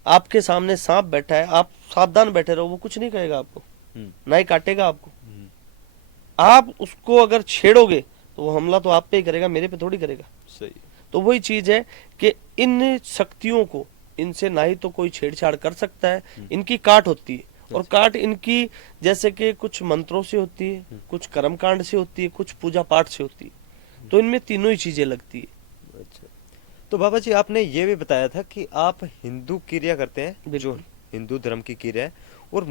आपके सामने सांप बैठा है, आप सावधान बैठे रहो, वो कुछ नहीं कहेगा आपको, ना ही काटेगा आपको। आप उसको अगर छेड़ोगे तो वो हमला तो आप पे ही करेगा, मेरे पे थोड़ी करेगा। सही। तो वही चीज है कि इन शक्तियों को, इनसे ना ही तो कोई छेड़छाड़ कर सकता है, इनकी काट होती है। और काट इनकी जैसे कि कुछ मंत्रों से होती है, कुछ कर्मकांड से होती है, कुछ पूजा पाठ से होती है। तो इनमें तीनों ही चीजें लगती है। अच्छा। तो बाबा जी आपने ये भी बताया था कि आप हिंदू क्रिया करते हैं, जो हिंदू धर्म की क्रिया है, और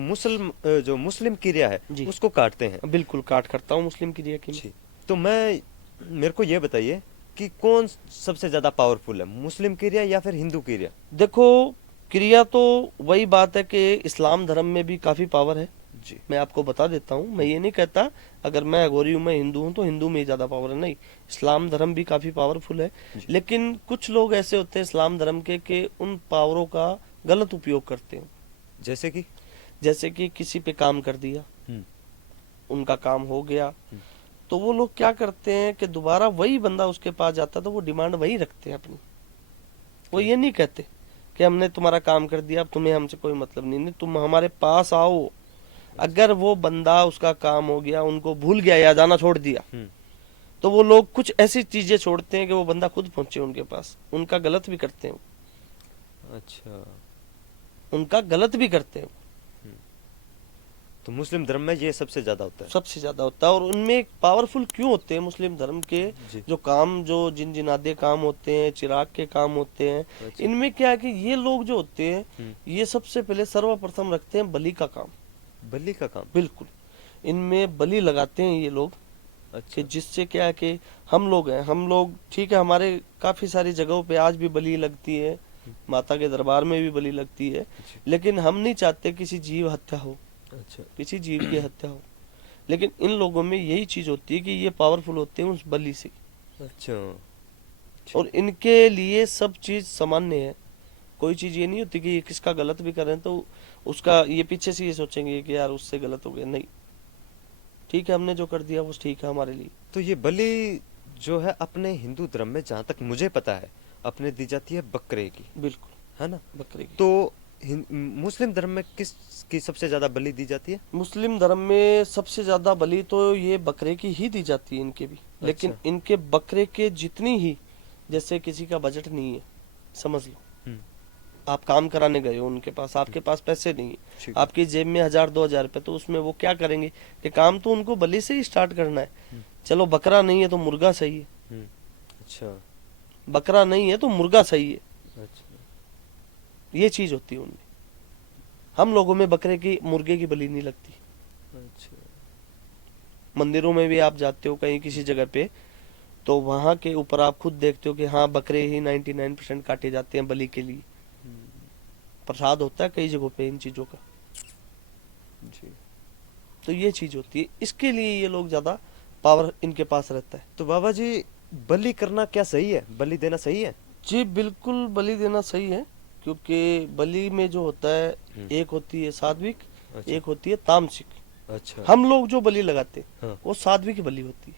जो मुस्लिम क्रिया है उसको काटते हैं। बिल्कुल, काट करता हूँ मुस्लिम क्रिया की। तो मेरे को ये बताइए कि कौन सबसे ज्यादा पावरफुल है, मुस्लिम क्रिया या फिर हिंदू क्रिया? देखो, क्रिया तो वही बात है कि इस्लाम धर्म में भी काफी पावर है जी। मैं आपको बता देता हूँ, मैं ये नहीं कहता अगर मैं अघोरी हूँ, मैं हिंदू हूँ तो हिंदू में ही ज्यादा पावर है, नहीं। इस्लाम धर्म भी काफी पावरफुल है, जी। लेकिन कुछ लोग ऐसे होते हैं इस्लाम धर्म के कि उन पावरों का गलत उपयोग करते हैं। जैसे कि जैसे कि किसी पे काम कर दिया, हम्म, उनका काम हो गया, तो वो लोग क्या करते हैं कि दोबारा वही बंदा उसके पास जाता है तो वो डिमांड वही रखते हैं अपनी। वो क्या? ये नहीं कहते कि हमने तुम्हारा काम कर दिया, अब तुम्हें हमसे कोई मतलब नहीं, नहीं तुम हमारे पास आओ। अगर वो बंदा उसका काम हो गया, उनको भूल गया या जाना छोड़ दिया, हम्म, तो वो लोग कुछ ऐसी चीजें छोड़ते हैं कि वो बंदा खुद पहुंचे उनके पास, उनका गलत भी करते हैं, अच्छा। उनका गलत भी करते हैं। तो मुस्लिम धर्म में ये सबसे ज्यादा होता है। सबसे ज्यादा होता है, और उनमें पावरफुल क्यों होते हैं मुस्लिम धर्म के जी। जो काम, जो जिन जिनादे काम होते हैं, चिराग के काम होते हैं, अच्छा। इनमें क्या है कि ये लोग जो होते हैं, हम्म, ये सबसे पहले सर्वप्रथम रखते हैं बलि का काम। बलि का काम। बिल्कुल, इनमें बलि लगाते हैं ये लोग, कि अच्छा। जिससे क्या है कि हम लोग हैं, हम लोग ठीक है, हमारे काफी सारी जगहों पे आज भी बलि लगती है, माता के दरबार में भी बलि लगती है, जी। लेकिन हम नहीं चाहते किसी जीव हत्या हो, अच्छा। किसी जीव की हत्या हो। लेकिन इन लोगों में यही चीज होती है कि ये पावरफुल होते हैं उस बलि से, अच्छा। और इनके लिए सब चीज सामान्य है। कोई चीज ये नहीं होती कि ये किसका गलत भी कर रहे हैं तो उसका ये पीछे से ये सोचेंगे कि यार उससे गलत हो गया, नहीं, ठीक है हमने जो कर दिया वो ठीक है हमारे लिए। तो ये बलि जो है अपने हिंदू धर्म में जहाँ तक मुझे पता है अपने दी जाती है बकरे की, बिल्कुल, है ना? बकरे की। तो मुस्लिम धर्म में किस की सबसे ज्यादा बलि दी जाती है? मुस्लिम धर्म में सबसे ज्यादा बलि तो ये बकरे की ही दी जाती है, इनके भी। लेकिन अच्छा। इनके बकरे के जितनी ही, जैसे किसी का बजट नहीं है, समझ लो, हम्म, आप काम कराने गए हो उनके पास, आपके पास पैसे नहीं है, ठीक है। आपकी जेब में 1000-2000 रुपए, तो उसमें वो क्या करेंगे कि काम तो उनको बलि से ही स्टार्ट करना है। हम्म, चलो बकरा नहीं है तो मुर्गा सही है, हम्म, अच्छा। बकरा नहीं है तो मुर्गा सही है, अच्छा। ये चीज होती है उनमें। हम लोगों में बकरे की, मुर्गे की बलि नहीं लगती। अच्छा। मंदिरों में भी आप जाते हो कहीं किसी जगह पे, तो वहां के ऊपर आप खुद देखते हो कि हाँ बकरे ही 99% काटे जाते हैं बलि के लिए। प्रसाद होता है कई जगहों पे इन चीजों का, जी। तो ये चीज होती है, इसके लिए ये लोग ज्यादा पावर इनके पास रहता है। तो बाबा जी बलि करना क्या सही है? बलि देना सही है? जी बिल्कुल, बलि देना सही है, क्योंकि बलि में जो होता है, एक होती है सात्विक, अच्छा। एक होती है तामसिक। अच्छा। हम लोग जो बलि लगाते हैं हाँ। वो सात्विक बलि होती है,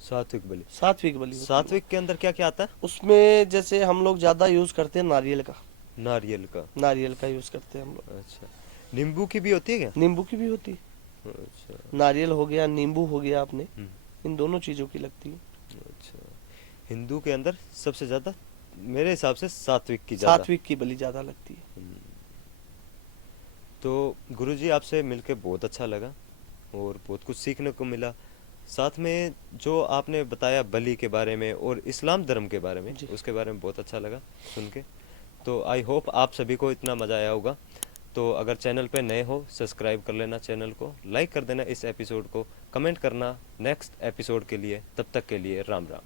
सात्विक बलि। सात्विक बलि होती है। सात्विक के अंदर क्या क्या आता है? उसमें जैसे हम लोग ज्यादा यूज करते हैं नारियल का, नारियल का। नारियल का यूज करते हैं हम लोग। अच्छा। नींबू की भी होती है क्या? नींबू की भी होती है, अच्छा। नारियल हो गया, नींबू हो गया, आपने हम्म, इन दोनों चीजों की लगती है। अच्छा। हिंदू के अंदर सबसे ज्यादा मेरे हिसाब से सात्विक की ज्यादा। सात्विक की बलि ज्यादा लगती है। तो गुरुजी आपसे मिलके बहुत अच्छा लगा और बहुत कुछ सीखने को मिला। साथ में जो आपने बताया बलि के बारे में और इस्लाम धर्म के बारे में, जी। उसके बारे में बहुत अच्छा लगा सुन के। तो आई होप आप सभी को इतना मज़ा आया होगा। तो अगर चैनल पे नए हो सब्सक्राइब कर लेना चैनल को, लाइक कर देना इस एपिसोड को, कमेंट करना नेक्स्ट एपिसोड के लिए। तब तक के लिए राम राम।